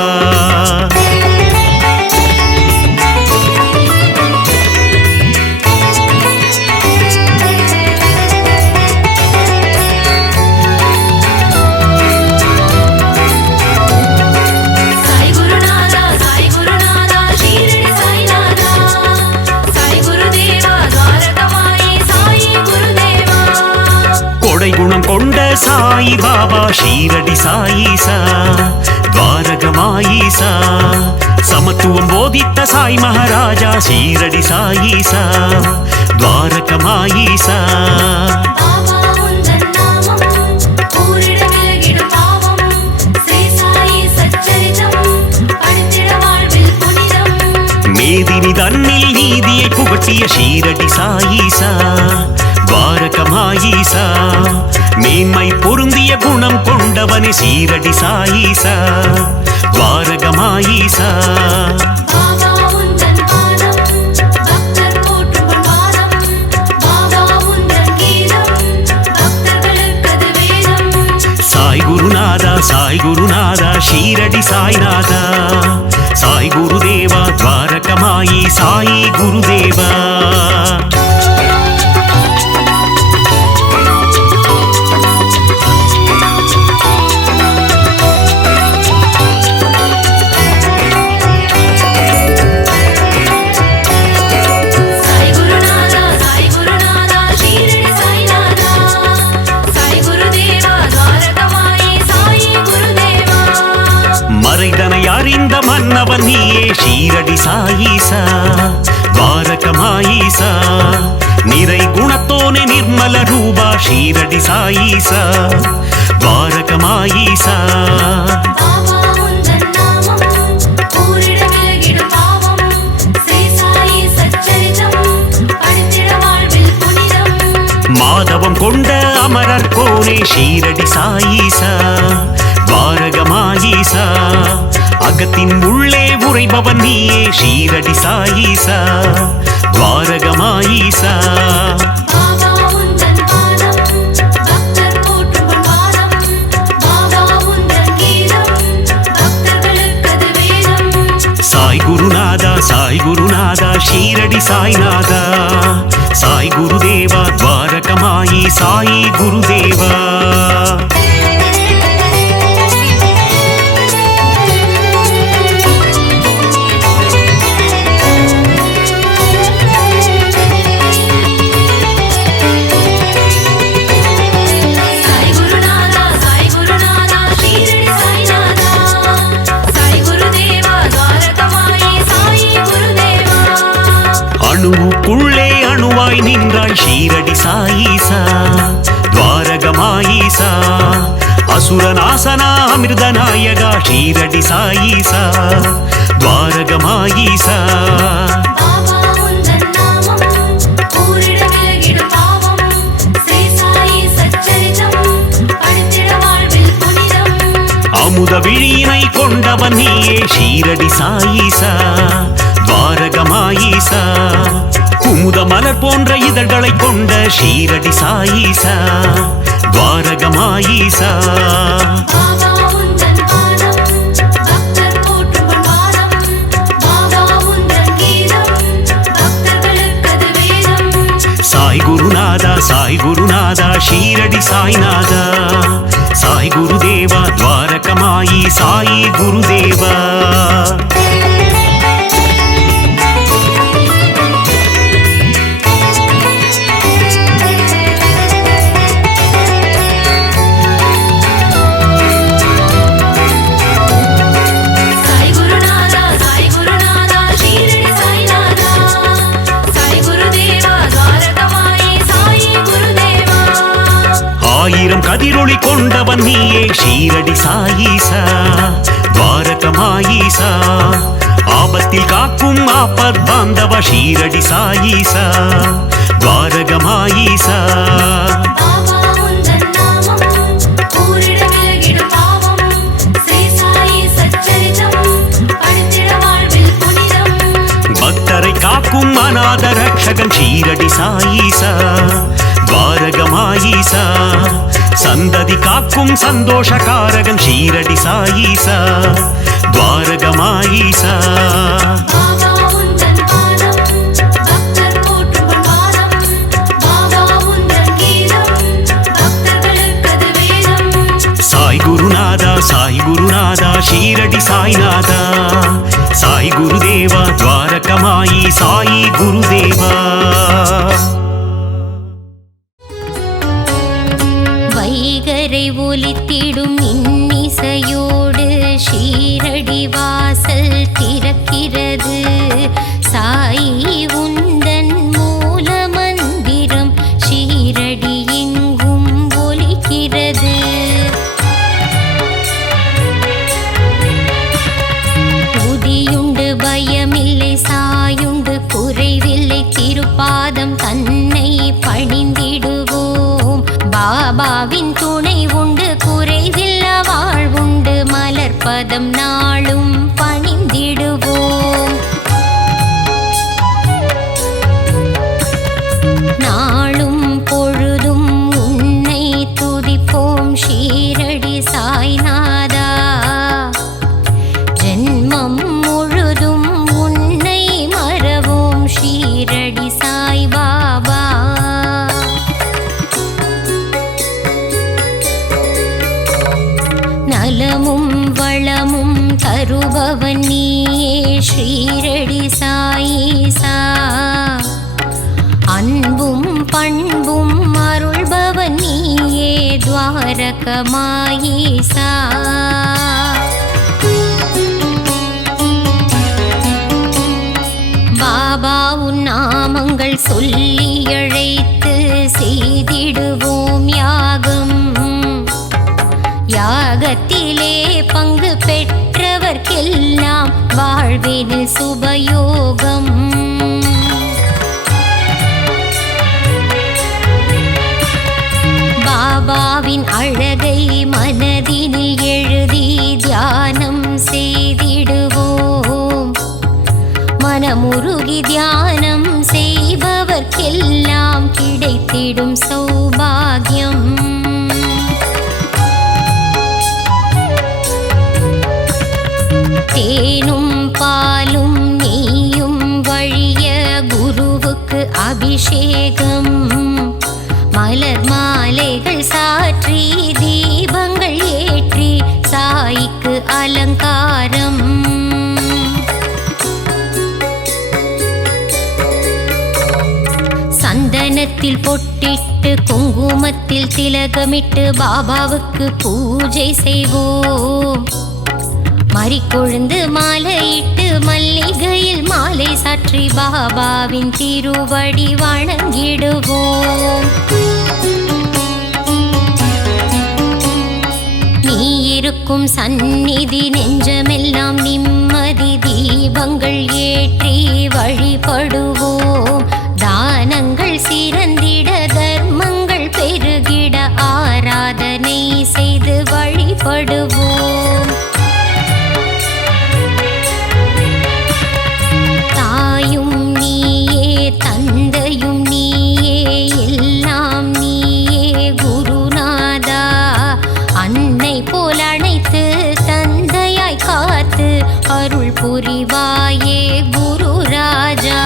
குணம் கொண்ட சாய் பாபா ஷீரடி சாயீசா ద్వారకమాయీసా சமத்துவம் போதித்த சாய் மகாராஜா ஷீரடி சாயீசா ద్వారకమాయీసா மேதினி தன்னில் நீதியை புகட்டிய ஷீரடி சாயீசா ద్వారకమాయీసా மேன்மை பொருந்திய குணம் கொண்டவனே ஷீரடி சாயீசா ద్వారకమాయీసா சாய் குருநாதா சாய் குருநாதா ஷீரடி சாய்நாதா சாய் குருதேவா ద్వారకమాயி சாயி குருதேவா அறிந்த மன்னவன் நீயே ஷீரடி சாயீசா ద్వారకమాయీసా நிறை குணத்தோனே நிர்மல ரூபா ஷீரடி சாயீசா ద్వారకమాయీసా மாதவம் கொண்ட அமரர் கோனே ஷீரடி சாயீசா ద్వారకమాయీసా அகத்தின் உள்ளே உறைபவன் நீயே ஷீரடி சாயீசா ద్వారకమాయీసா சாய் குருநாதா சாய் குருநாதா ஷீரடி சாய்நாதா சாய் குருதேவா ద్వారకమాயி சாயி குருதேவா அணுவுக்குள்ளே அணுவாய் நின்றாள் ஷீரடி சாயீசா துவாரகமாயீசா அசுரநாசனா அமிர்தநாயகா ஷீரடி சாயீசா துவாரகமாயீசா அமுத விழியினை கொண்டவன் நீயே ஷீரடி சாயீசா துவாரகமாயீசா குமுத மலர் போன்ற இதழ்களை கொண்ட ஷீரடி சாயீசா துவாரகமாயீசா சாய் குருநாதா ஷீரடி சாய்நாதா சாய் குருதேவா துவாரகமாயி சாயி குருதேவா ஆயிரம் கதிரொளி கொண்டவன் நீயே ஷீரடி சாயீசா துவாரகமாயீசா ஆபத்தில் காக்கும் ஆபத் பாந்தவ ஷீரடி சாயீசா துவாரகமாயீசா பக்தரை காக்கும் அநாத ரட்சகன் ஷீரடி சாயீசா துவாரகமாயீசா சந்ததி காக்கும் சந்தோஷகாரகன் ஷீரடி சாயீசா துவாரகமாயீசா சாய் குருநாதா ஷீரடி சாய்நாதா சாய் குருதேவா துவாரகமாயி சாயி குருதேவா வைகரை ஒலித்திடும் இன்னிசையோடு ஷீரடி வாசல் திறக்கிறது சாயி உந்தன் மூல மந்திரம் ஷீரடி எங்கும் ஒலிக்கிறது உதியுண்டு பயமில்லை சாயுண்டு குறைவில்லை திருப்பாதம் தன்னை பணிந்திடுவோம் பாபாவின் துணை உண்டு குறைவில்ல வாழ்வுண்டு மலர்பதம் நாளும் பணிந்திடுவோம் நாளும் பொழுதும் உன்னை துதிப்போம் ஷீரடி சாய்நாதா ஜென்மம் முழுதும் உன்னை மறவோம் ஷீரடி சாய் பாபா நலமும் வளமும் தருபவன் நீயே ஷீரடி சாயீசா அன்பும் பண்பும் அருள்பவன் நீயே துவாரகமாயீசா பாபா உன் நாமங்கள் சொல்லி அழைத்து செய்திடுவோம் யாகம் யாகத்திலே பங்கு பெற்றவர்க்கெல்லாம் வாழ்வினில் சுபயோகம் பாபாவின் அழகை மனதினில் எழுதி தியானம் செய்திடுவோம் மனமுருகி தியானம் செய்பவர்க்கெல்லாம் கிடைத்திடும் சௌபாகியம் தேனும் பாலும் நெய்யும் வழிய குருவுக்கு அபிஷேகம் மலர் மாலைகள் சாற்றி தீபங்கள் ஏற்றி சாய்க்கு அலங்காரம் சந்தனத்தில் பொட்டிட்டு குங்குமத்தில் திலகமிட்டு பாபாவுக்கு பூஜை செய்வோம் மறிக்கொழுந்து மாலையிட்டு மல்லிகையில் மாலை சாற்ற வெற்றி பாபாவின் திருவடி வணங்கிடுவோம். நீ இருக்கும் சந்நிதி நெஞ்சமெல்லாம் நிம்மதி தீபங்கள் ஏற்றி வழிபடுவோம். தானங்கள் சிறந்திட தர்மங்கள் பெருகிட ஆராதனை செய்து வழிபடுவோம். தாயும் நீயே தந்தையும் நீயே எல்லாம் நீயே குருநாதா. அன்னை போல் அணைத்து தந்தையாய் காத்து அருள் புரிவாயே குரு ராஜா.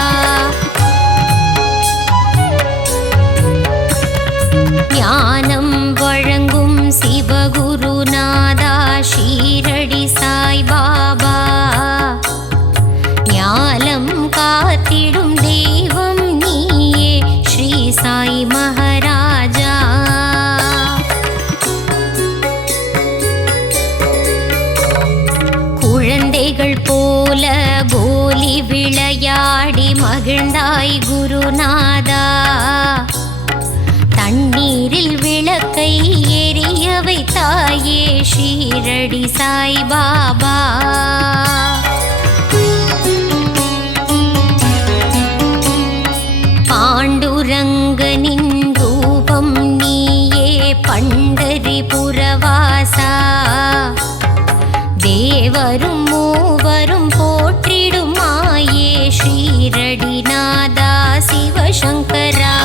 ஞானம் வழங்கும் சிவகுருநாதா ஷீரடி சாய் பாபா. ஞானம் காத்திடும் தெய்வம் நீயே ஸ்ரீ சாய் மகாராஜா. குழந்தைகள் போல கோலி விளையாடி மகிழ்ந்தாய் குருநாதா. தண்ணீரில் விளக்கை எரிய வைத்தாயே ஷீரடி சாய் பாபா. பாண்டுரங்கனின் ரூபம் நீயே பண்டரிபுரவாசா. தேவரும் மூவரும் போற்றிடும் மாயே ஷீரடி நாதா சிவசங்கரா.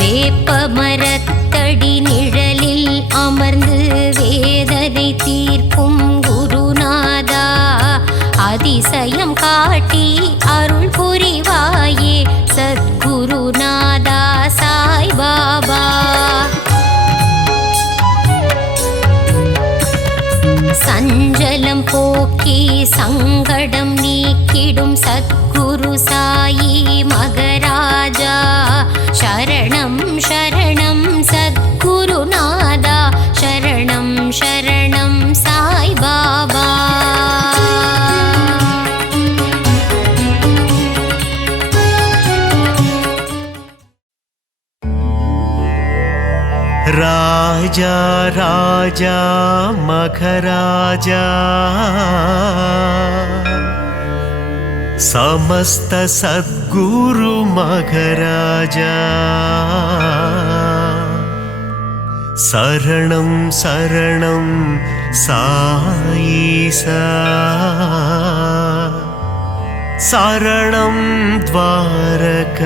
வேப்பமரத்தடி நிழலில் அமர்ந்து வேதனை தீர்க்கும் குருநாதா. அதிசயம் காட்டி அருள் புரிவாயே சத்குருநாதா சாய் பாபா. சஞ்சலம் போக்கி சங்கடம் நீக்கிடும் சத்குரு சாயி மகராஜா. சரணம் சரணம் சத்குருநாதா சரணம் சரணம் சாய் பாபா. ராஜா ராஜா மகராஜா. समस्त सद्गुरु मघराजा. शरणं शरणं साईसा. शरणं द्वारक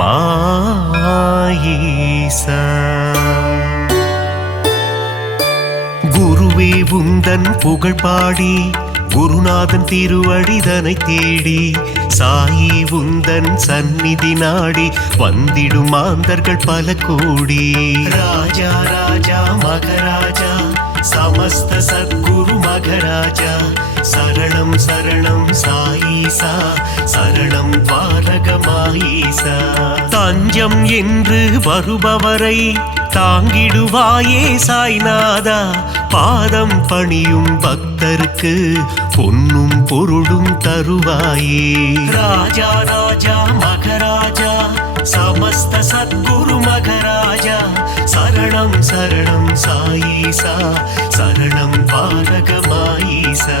माईसा. குருவே உந்தன் புகழ் பாடி குருநாதன் திருவடிதனை தேடி சாயி உந்தன் சந்நிதி நாடி வந்திடும் மாந்தர்கள் பல கோடி. ராஜா ராஜா மகராஜா சமஸ்த சத்குரு மகராஜா. சரணம் சரணம் சாயீசா சரணம் துவாரகமாயீசா. தஞ்சம் என்று வருபவரை தாங்கிடுவாயே சாய்நாதா. பாதம் பணியும் பக்தருக்கு பொன்னும் பொருளும் தருவாயே. ராஜா ராஜா மகராஜா சமஸ்த சத்குரு மகராஜா. சரணம் சரணம் சாயீசா சரணம் பாரகமாயீசா.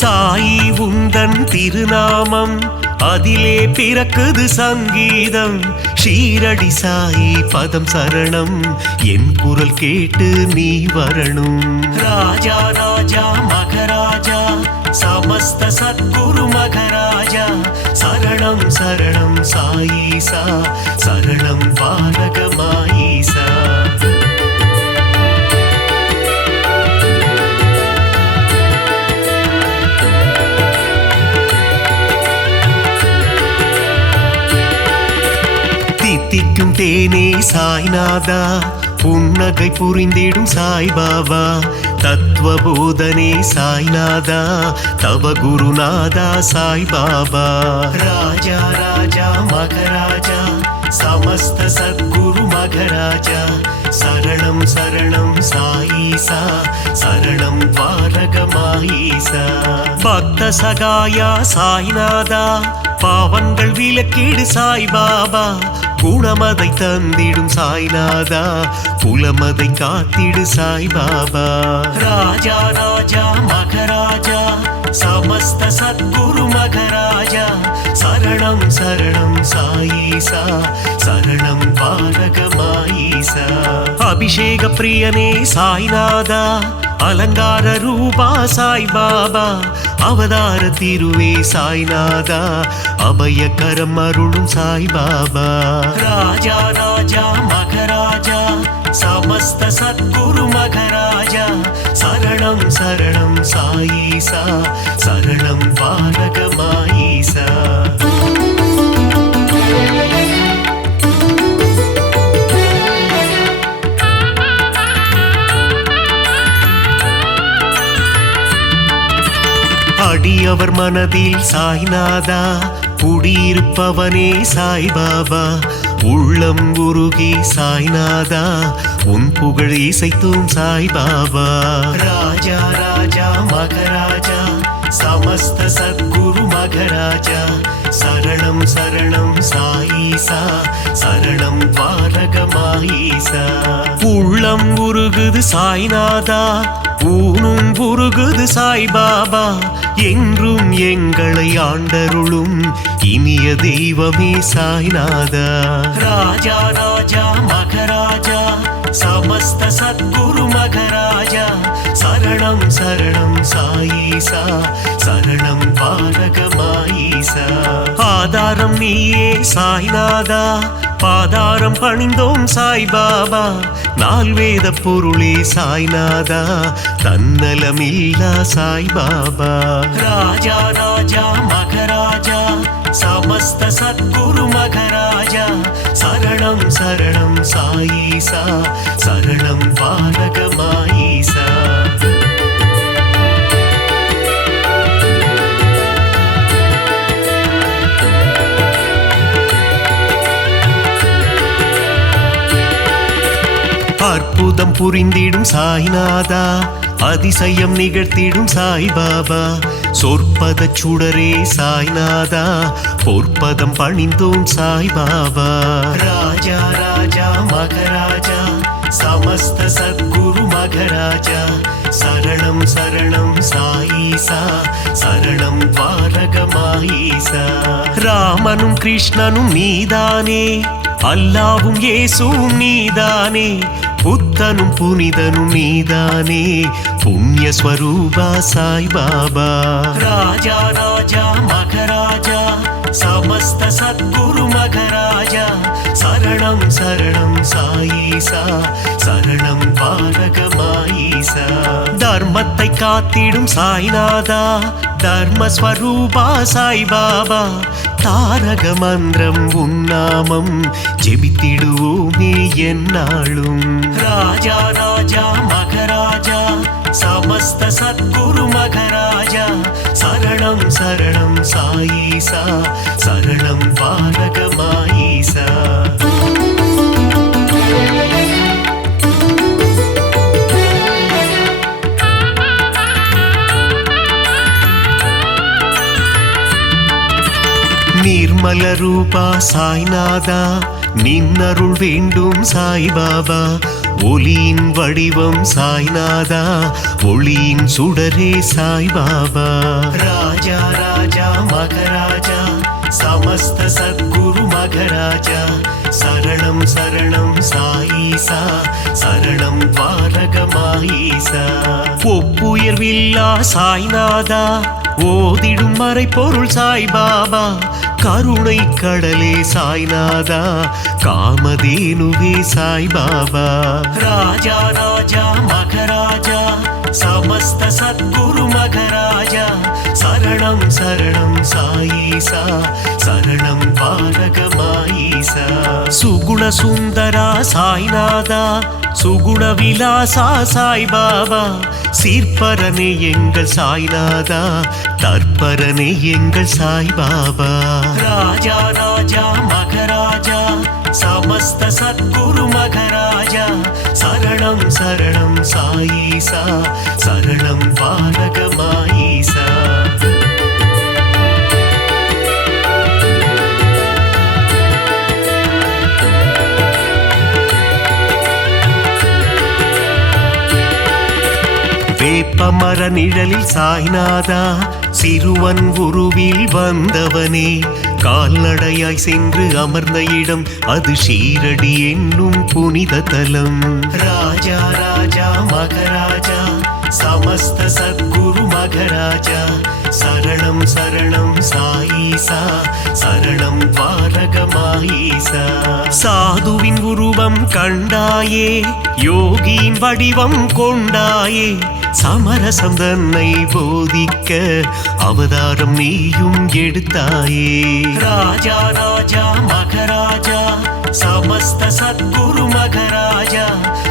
சாயி உந்தன் திருநாமம் அதிலே பிறக்குது சங்கீதம். ஷீரடி சாயி பதம் சரணம் என் குரல் கேட்டு நீ வரணும். ராஜா ராஜா மகராஜா சமஸ்த சத்குரு மகராஜா. சரணம் சரணம் சாயீசா சரணம் பாரகமாயீசா. தித்திக்கும் தேனே சாய்நாதா. புன்னகை புரிந்திடும் சாய்பாபா. தத்துவ போதனே சாய்நாதா. தவ குருநாதா சாய்பாபா. ராஜா ராஜா மகராஜா சமஸ்த சத்குரு மகராஜா. சரணம் சரணம் சாயீசா சரணம் துவாரகமாயீசா. பக்த சகாயா சாய்நாதா பாவங்கள் விலக்கிடு சாய்பாபா குணமதை தந்திடும் சாய்நாதா குலமதை காத்திடு சாய்பாபா ராஜா ராஜா மகராஜா சமஸ்த சத்குரு மகராஜா சரணம் சரணம் சாயீசா சரணம் பாலகமாயீசா அபிஷேக பிரியனே சாய்நாதா அலங்கார ரூபா சாய்பாபா அவதார திருவே சாய்நாதா அபயக்கரம் அருளும் சாய்பாபா ராஜா ராஜா மகராஜா சமஸ்த சத்குரு மகராஜா சரணம் சரணம் சாயீசா சரணம் பாலகமாயீசா அடியவர் மனதில் சாய்நாதா குடியிருப்பவனே சாய்பாபா உள்ளம் உருகி சாய்நாதா உன் புகழ் இசைத்தும் சாய்பாபா ராஜா ராஜா மகராஜா சமஸ்த சத்குரு மகராஜா சரணம் சரணம் சாயீசா சரணம் பாலகமாயீசா உள்ளம் உருகுது சாய்நாதா ஊனும் உருகுது சாய்பாபா என்றும் எங்களை ஆண்டருளும் இனிய தெய்வமே சாய்நாதா ராஜா ராஜா மகராஜா சமஸ்த சத்குரு மகராஜா சரணம் சரணம் சாயீசா சரணம் பாலகமாயீசா ஆதாரம் நீயே சாய்நாதா பாதாரம் பணிந்தோம் சாய்பாபா நால்வேத பொருளே சாய்நாதா தன்னலமில்லா சாய்பாபா ராஜா ராஜா மகராஜா சமஸ்த சத்குரு மகராஜா சரணம் சரணம் சாயீசா சரணம் பாலகமாயீசா அற்புதம் புரிந்திடும் சாய்நாதா அதிசயம் நிகழ்த்திடும் சாய்பாபா சொற்பத சுடரே சாய்நாதா பொற்பதம் பணிந்தோம் சாய்பாபா ராஜா ராஜா மகராஜா சமஸ்த சத்குரு மகராஜா சரணம் சரணம் சாயீசா சரணம் பாலகமாயீசா ராமனும் கிருஷ்ணனும் நீதானே அல்லாவும் இயேசுவும் நீதானே புத்தனும் புனிதனும் நீதானே புண்ணிய ஸ்வரூபா சாய்பாபா ராஜா ராஜா மகராஜா சமஸ்த சத்குரு மகராஜா சரணம் சரணம் சாயீசா சரணம் பாலகமாயீசா தர்மத்தை காத்திடும் சாய்நாதா தர்மஸ்வரூபா சாய்பாபா தாரக மந்திரம் உன்னாமம் ஜெபித்திடுவோமே என்னாலும் ராஜா ராஜா மகராஜா சமஸ்த சத்குரு மகராஜா சரணம் சரணம் சாயீசா சரணம் பாலகமாயீசா நிர்மல ரூபா சாய்நாதா நின்னருள் வேண்டும் சாய்பாபா ஒளியின் வடிவம் சாய்நாதா ஒளியின் சுடரே சாய்பாபா ராஜா ராஜா மகராஜா சமஸ்த சத்குரு மகராஜா சரணம் சரணம் சாயீசா சரணம் பாலகமாயீசா ஒப்புயர்வில்லா சாய்நாதா ஓதிடும் மறை பொருள் சாய்பாபா கருணை கடலே சாய்நாதா காமதேனுவே சாய்பாபா ராஜா ராஜா மகராஜா சமஸ்த சத்குரு மகராஜா சரணம் சரணம் சாயீசா சரணம் பாலகமாயீசா சுகுண சுந்தரா சாய்நாதா சுகுண விலாசா சாய்பாபா சீர்பரனே எங்கள் சாய்நாதா தற்பரனே எங்கள் சாய்பாபா ராஜா ராஜா மகராஜா சமஸ்த சத்குரு மகராஜா சரணம் சரணம் சாயீசா சரணம் பாலகமாயீசா மர நிழலில் சாய்நாதா சிறுவன் உருவில் வந்தவனே கால்நடையாய் சென்று அமர்ந்த இடம் அது ஷீரடி என்னும் புனித தலம். ராஜா ராஜா மகராஜா சமஸ்த சத்குரு மகராஜா சரணம் சரணம் சாயீசா சரணம் பாரகமாயீசா. சாதுவின் உருவம் கண்டாயே யோகியின் வடிவம் கொண்டாயே சமரசம் தன்னை போதிக்க அவதாரம் நீயும் எடுத்தாயே. ராஜா ராஜா மகராஜா சமஸ்த சத்குரு மகராஜா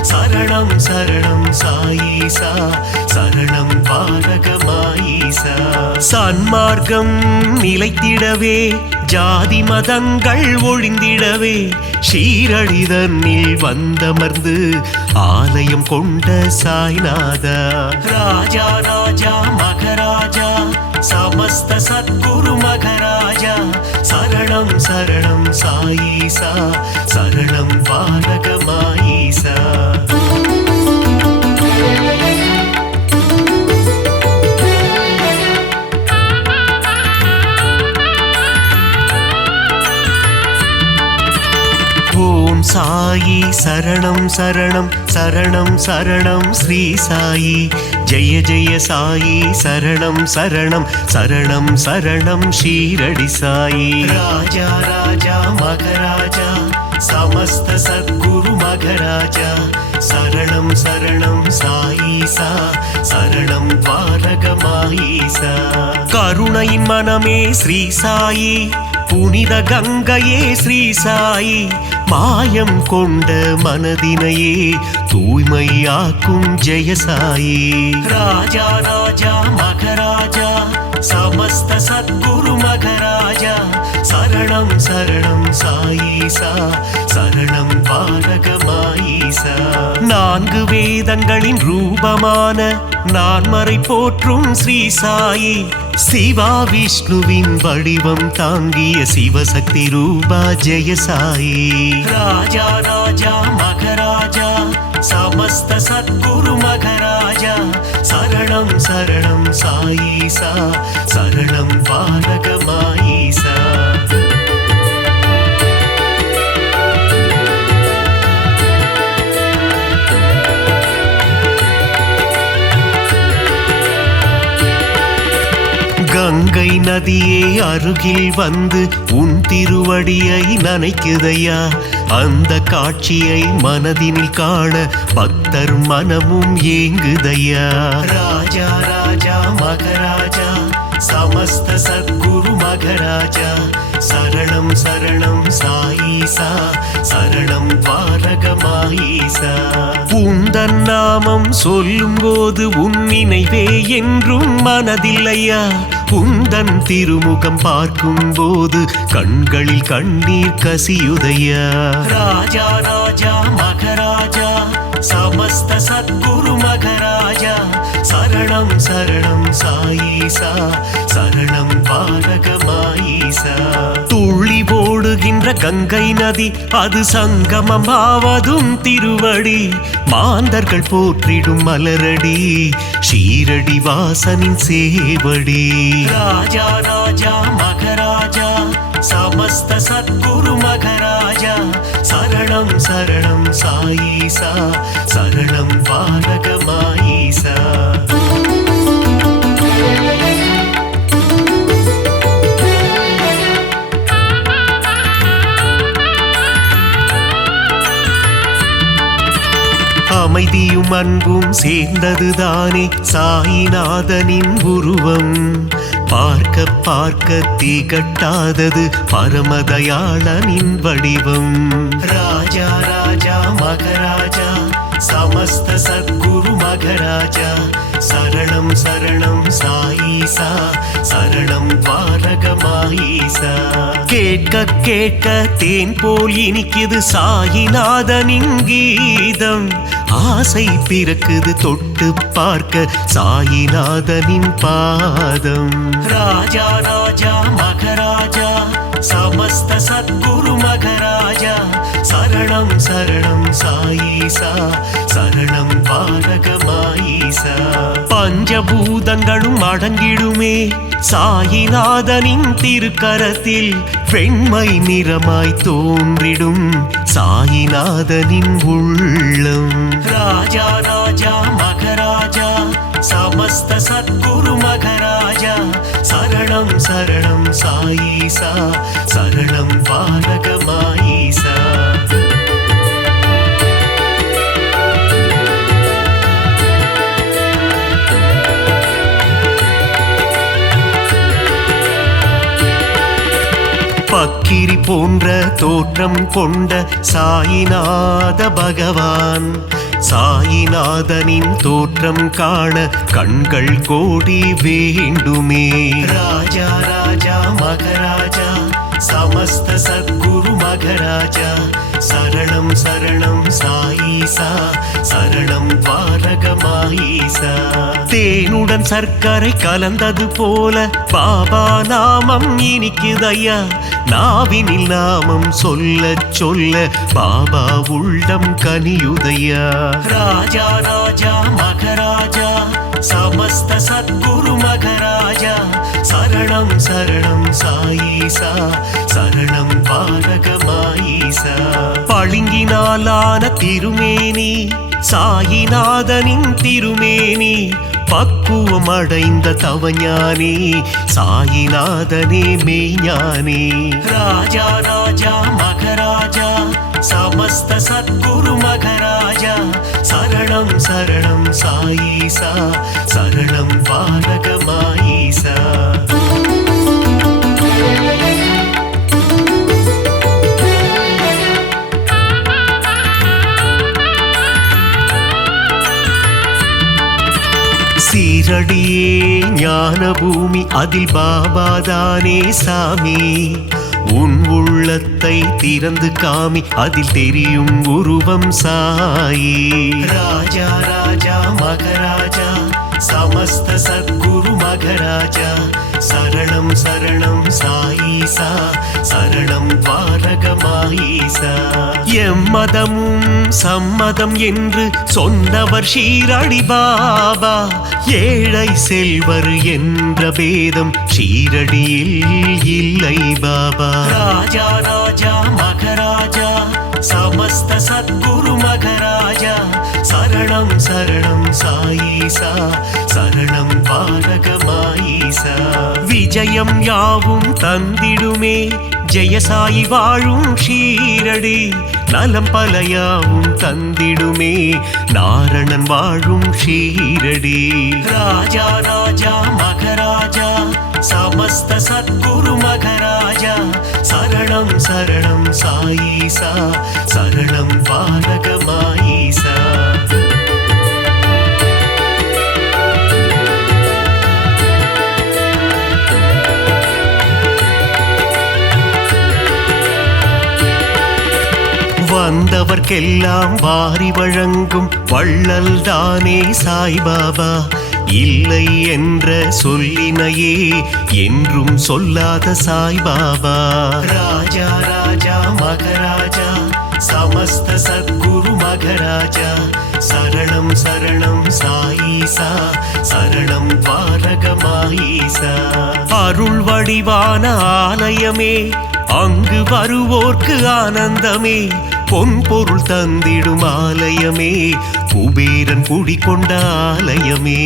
சரணம் சரணம் சாயீசா சரணம் பாரகமாயீசா. சன்மார்க்கம் நிலைத்திடவே ஜாதி மதங்கள் ஒழிந்திடவே ஷீரடி தன்னில் வந்தமர்ந்து ஆலயம் கொண்ட சாய்நாதா. ராஜா ராஜா மகராஜா சமஸ்த சத்குரு மகராஜா சரணம் சரணம் சாயீசா சரணம் பாரகமாயீசா. ஓம் சாயி சரணம் சரணம் சரணம் சரணம் ஸ்ரீ சாயி ஜெய ஜெய சாயி சரணம் சரணம் சரணம் சரணம் ஷீரடி சாயி. ராஜா ராஜா மகராஜா சமஸ்த சத்குரு மகராஜா சரணம் சரணம் சாயீசா சரணம் பாரகமாயீசா. கருணையின் மனமே ஸ்ரீ சாயி புனித கங்கையே ஸ்ரீ சாயி மாயம் கொண்ட மனதினையே தூய்மையாக்கும் ஜெய சாயி. ராஜா ராஜா மகராஜா சமஸ்த சத்குரு மகராஜா சரணம் சரணம் சாயீசா சரணம் பாரகமாயீசா. நான்கு வேதங்களின் ரூபமான நான்மறை போற்றும் ஸ்ரீ சாயி சிவா விஷ்ணுவின் வடிவம் தாங்கிய சிவசக்தி ரூபா ஜெய சாயி. ராஜா ராஜா மகராஜா சமஸ்த சத்குரு மகராஜா சரணம் சரணம் சாயீசா சரணம் பாரகமாயீசா. கங்கை நதியே அருகில் வந்து உன் திருவடியை நனைக்குதையா அந்த காட்சியை மனதினில் காண பக்தர் மனமும் ஏங்குதையா. ராஜா ராஜா மகராஜா சமஸ்த சத்குரு மகராஜா சரணம் சரணம் சாயீசா சரணம் பாரகமாயீசா. உந்தன் நாமம் சொல்லும் போது உன் நினைவே என்றும் மனதில்லையா உந்தன் திருமுகம் பார்க்கும் போது கண்களில் கண்ணீர் கசியுதையா. ராஜா ராஜா மகராஜா சமஸ்த சத்குரு மகராஜா சரணம் சரணம் சாயீசா சரணம் பாரகமாயீசா. துள்ளி ஓடுகின்ற கங்கை நதி அது சங்கமம் ஆவதும் திருவடி மாந்தர்கள் போற்றிடும் மலரடி ஷீரடி வாசனின் சேவடி. ராஜா ராஜா மகராஜா சமஸ்த சத்குரு மகராஜா சரணம் சரணம் சாயீசா சரணம் பாரகமாயீசா. அமைதியும் அன்பும் சேர்ந்ததுதானே சாயிநாதனின் உருவம் பார்க்க பார்க்க திகட்டாதது பரமதயாளனின் வடிவம். ராஜா ராஜா மகராஜா சமஸ்த சத்குரு மகராஜா சரணம் சரணம் சாயீசா சரணம் பாரகமாயீசா. கேட்க கேட்க தேன் போல் இனிக்குது சாயிநாதனின் கீதம் ஆசை பிறக்குது தொட்டு பார்க்க சாயிநாதனின் பாதம். ராஜா ராஜா மகராஜா समस्त सद्गुरु मगराजा शरणं शरणं साईसा शरणं பாலகமாயிசா பஞ்சபூதங்களும் அடங்கிடுமே சாயிநாதனின் திருக்கரத்தில் வெண்மை நிறமாய் தோன்றிடும் சாயிநாதனின் உள்ளம் ராஜா ராஜா மகராஜா समस्त सद्गुरु मगराजा शरणं शरणं साईसा शरणं பாலகமாயிசா பக்கிரி போன்ற தோற்றம் கொண்ட சாயிநாத பகவான் சாயிநாதனின் தோற்றம் காண கண்கள் கோடி வேண்டுமே ராஜா ராஜா மகராஜா समस्त सद्गुरु मगराजा शरणं शरणं साईसा शरणं பாலகமாயிசா தேனுடன் சர்க்கரை கலந்தது போல பாபா நாமம் இனிக்குதையா நாவினில் நாமம் சொல்ல சொல்ல பாபா உள்ளம் கனியுதையா ராஜா ராஜா மகராஜா समस्त सद्गुरु मगराजा शरणं शरणं साईसा शरणं பாலகமாயிசா பளிங்கினாலான திருமேனி சாயிநாதனின் திருமேனி பக்குவம் அடைந்த தவஞானி சாயிநாதனே மெய்ஞானி ராஜா ராஜா மகராஜா समस्त सद्गुरु मगराजा शरणं शरणं साईसा शरणं பாலகமாயிசா சீரடியே ஞான பூமி அதில் பாபாதானே சாமி உன் உள்ளத்தை திறந்து காமி அதில் தெரியும் உருவம் சாயி ராஜா ராஜா மகராஜா समस्त सद्गुरु मगराजा शरणं शरणं साईसा शरणं பாலகமாயிசா எம்மதமும் சம்மதம் என்று சொன்னவர் ஷீரடி பாபா ஏழை செல்வர் என்ற பேதம் ஷீரடியில் இல்லை பாபா ராஜா ராஜா மகராஜா समस्त सद्गुरु मगराजा शरणं शरणं साईसा शरणं பாலகமாயிசா விஜயம் யாவும் தந்திடுமே ஜெயசாயி வாழும் ஷீரடி நலம் பலயாவும் தந்திடுமே நாரணன் வாழும் ஷீரடி ராஜா ராஜா மகராஜா समस्त सद्गुरु मगराजा शरणं शरणं साईसा शरणं பாலகமாயிசா வந்தவர்க்கெல்லாம் வாரி வழங்கும் வள்ளல் தானே சாய்பாபா இல்லை என்ற சொல்லினையே என்றும் சொல்லாத சாய்பாபா ராஜா ராஜா மகராஜா समस्त सद्गुरु मगराजा शरणं शरणं साईसा शरणं பாலகமாயிசா அருள் வடிவான ஆலயமே அங்கு வருவோர்க்கு ஆனந்தமே பொன் பொருள் தந்திடும் ஆலயமே குபேரன் குடிகொண்ட ஆலயமே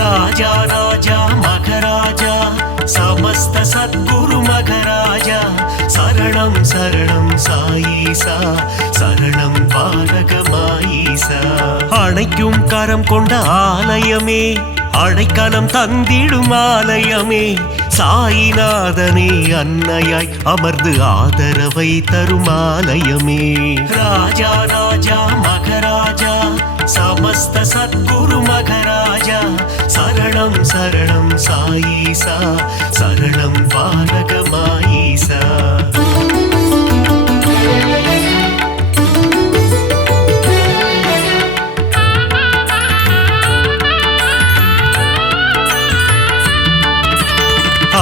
ராஜா ராஜா மகராஜா समस्त सद्गुरु मगराजा शरणं शरणं साईसा शरणं பாலகமாயிசா அணைக்கும் கரம் கொண்ட ஆலயமே அடைக்கலம் தந்திடும் ஆலயமே சாயிநாதனே அன்னையாய் அமர்ந்து ஆதரவை தரும் ஆலயமே ராஜா ராஜா மகராஜா समस्त सद्गुरु मगराजा शरणं शरणं साईसा शरणं பாலகமாயிசா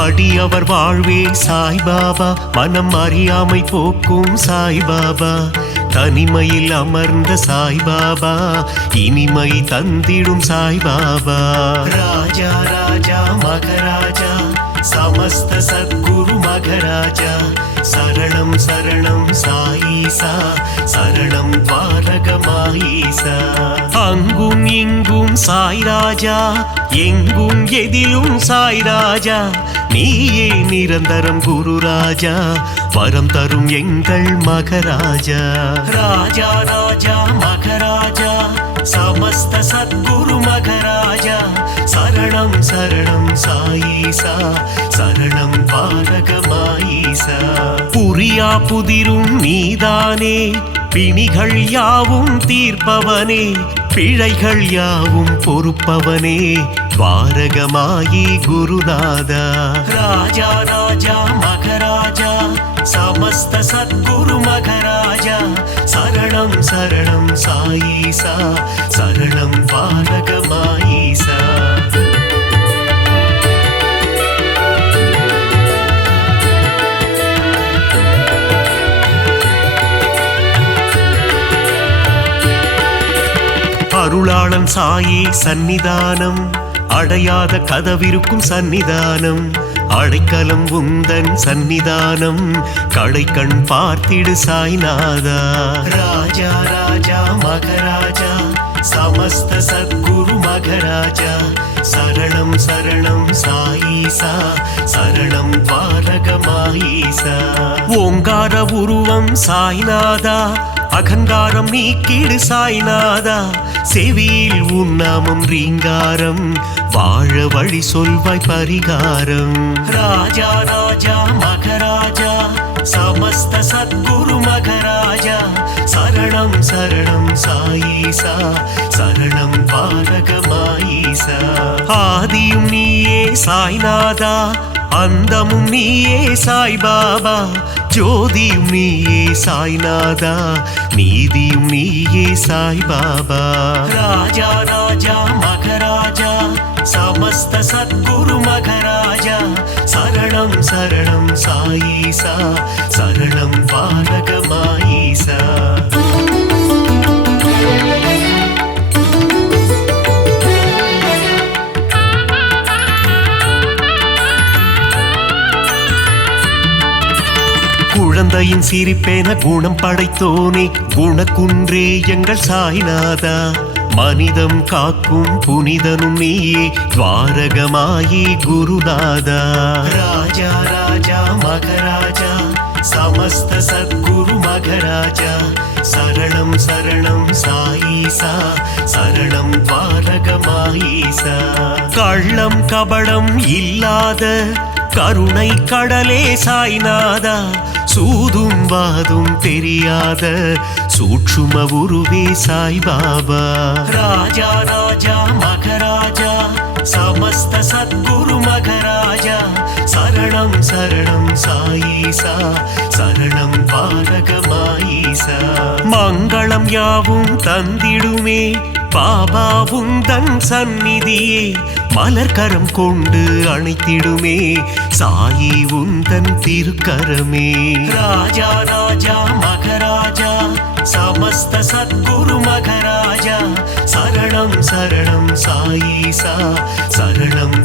அடியவர் வாழ்வே சாய்பாபா, மனம் அறியாமை போக்கும் சாய்பாபா, தனிமையில் அமர்ந்த சாய்பாபா, இனிமை தந்திடும் சாய்பாபா. ராஜா ராஜா மகராஜா, சமஸ்த சத்குரு மகராஜா, சரணம் சரணம் சாயீசா, சரணம் பாரகமாயீசா. அங்கும் இங்கும் சாய்ராஜா, எங்கும் எதிலும் சாய்ராஜா, நீயே நிரந்தரம் குரு ராஜா, வரம் தரும் எங்கள் மகராஜா. ராஜா ராஜா மகராஜா, சமஸ்த சத்குரு மகராஜா, சரணம் சரணம் சாயீசா, சரணம் பாரகமாயீசா. புரியா புதிரும் நீதானே, பிணிகள் யாவும் தீர்ப்பவனே, பிழைகள் யாவும் பொறுப்பவனே, துவாரகமாயி குருநாதா. ராஜா ராஜா மகராஜா, சமஸ்த சத்குரு மகராஜா, சரணம் சரணம் சாயீசா, சரணம் பாரகமாயீசா. அருளாளன் சாயி சந்நிதானம், அடையாத கதவிருக்கும் சந்நிதானம், அடைக்கலம் உந்தன் சந்நிதானம், கடைக்கண் பார்த்திடு சாய்நாதா. ராஜா ராஜா மகராஜா, சமஸ்த சத்குரு மகராஜா, சரணம் சரணம் சாயீசா, சரணம் பாரகமாயீசா. ஓங்கார உருவம் சாய்நாதா, அகங்காரம் நீக்கிடு சாய்நாதா, செவியில் உன்னாமம் ரீங்காரம், வாழ வழி சொல்வாய் பரிகாரம். ராஜா ராஜா மகராஜா, சமஸ்த சத்குரு மகராஜா, சரணம் சரணம் சாயீசா, சரணம் பாரகமாயீசா. ஆதியும் நீயே சாய்நாதா, அந்தமும் நீயே சாய்பாபா, ஜோதியும் நீயே சாய்நாதா, நீதியும் நீயே சாய்பாபா. ராஜா ராஜா மகராஜா, சமஸ்த சத்குரு மகராஜா, சரணம் சரணம் சாயீசா, சரணம் பாரகமாயீசா. குழந்தையின் சிரிப்பேன குணம் படைத்தோனே, குணக்குன்றே எங்கள் சாய்நாதா, மனிதம் காக்கும் புனிதனும் நீயே, துவாரகமாயி குருநாதா. ராஜா ராஜா மகராஜா, சமஸ்த சத்குரு மகராஜா, சரணம் சரணம் சாயீசா, சரணம் பாரகமாயீசா. கள்ளம் கபடம் இல்லாத கருணை கடலே சாய்நாதா, சூதும் வாதும் தெரியாத சூட்சும உருவே சாய்பாபா. ராஜா ராஜா மகராஜா, சமஸ்த சத்குரு மகராஜா, சரணம் சரணம் சாயீசா, சரணம் பாரகமாயீசா. மங்களம் யாவும் தந்திடுமே பாபா உந்தன் சந்நிதியே, மலர்கரம் கொண்டு அணைத்திடுமே சாயி உந்தன் திருக்கரமே. ராஜா ராஜா மகராஜா, சமஸ்த சத்குரு மகராஜா, சரணம் சரணம் சாயீசா, சரணம்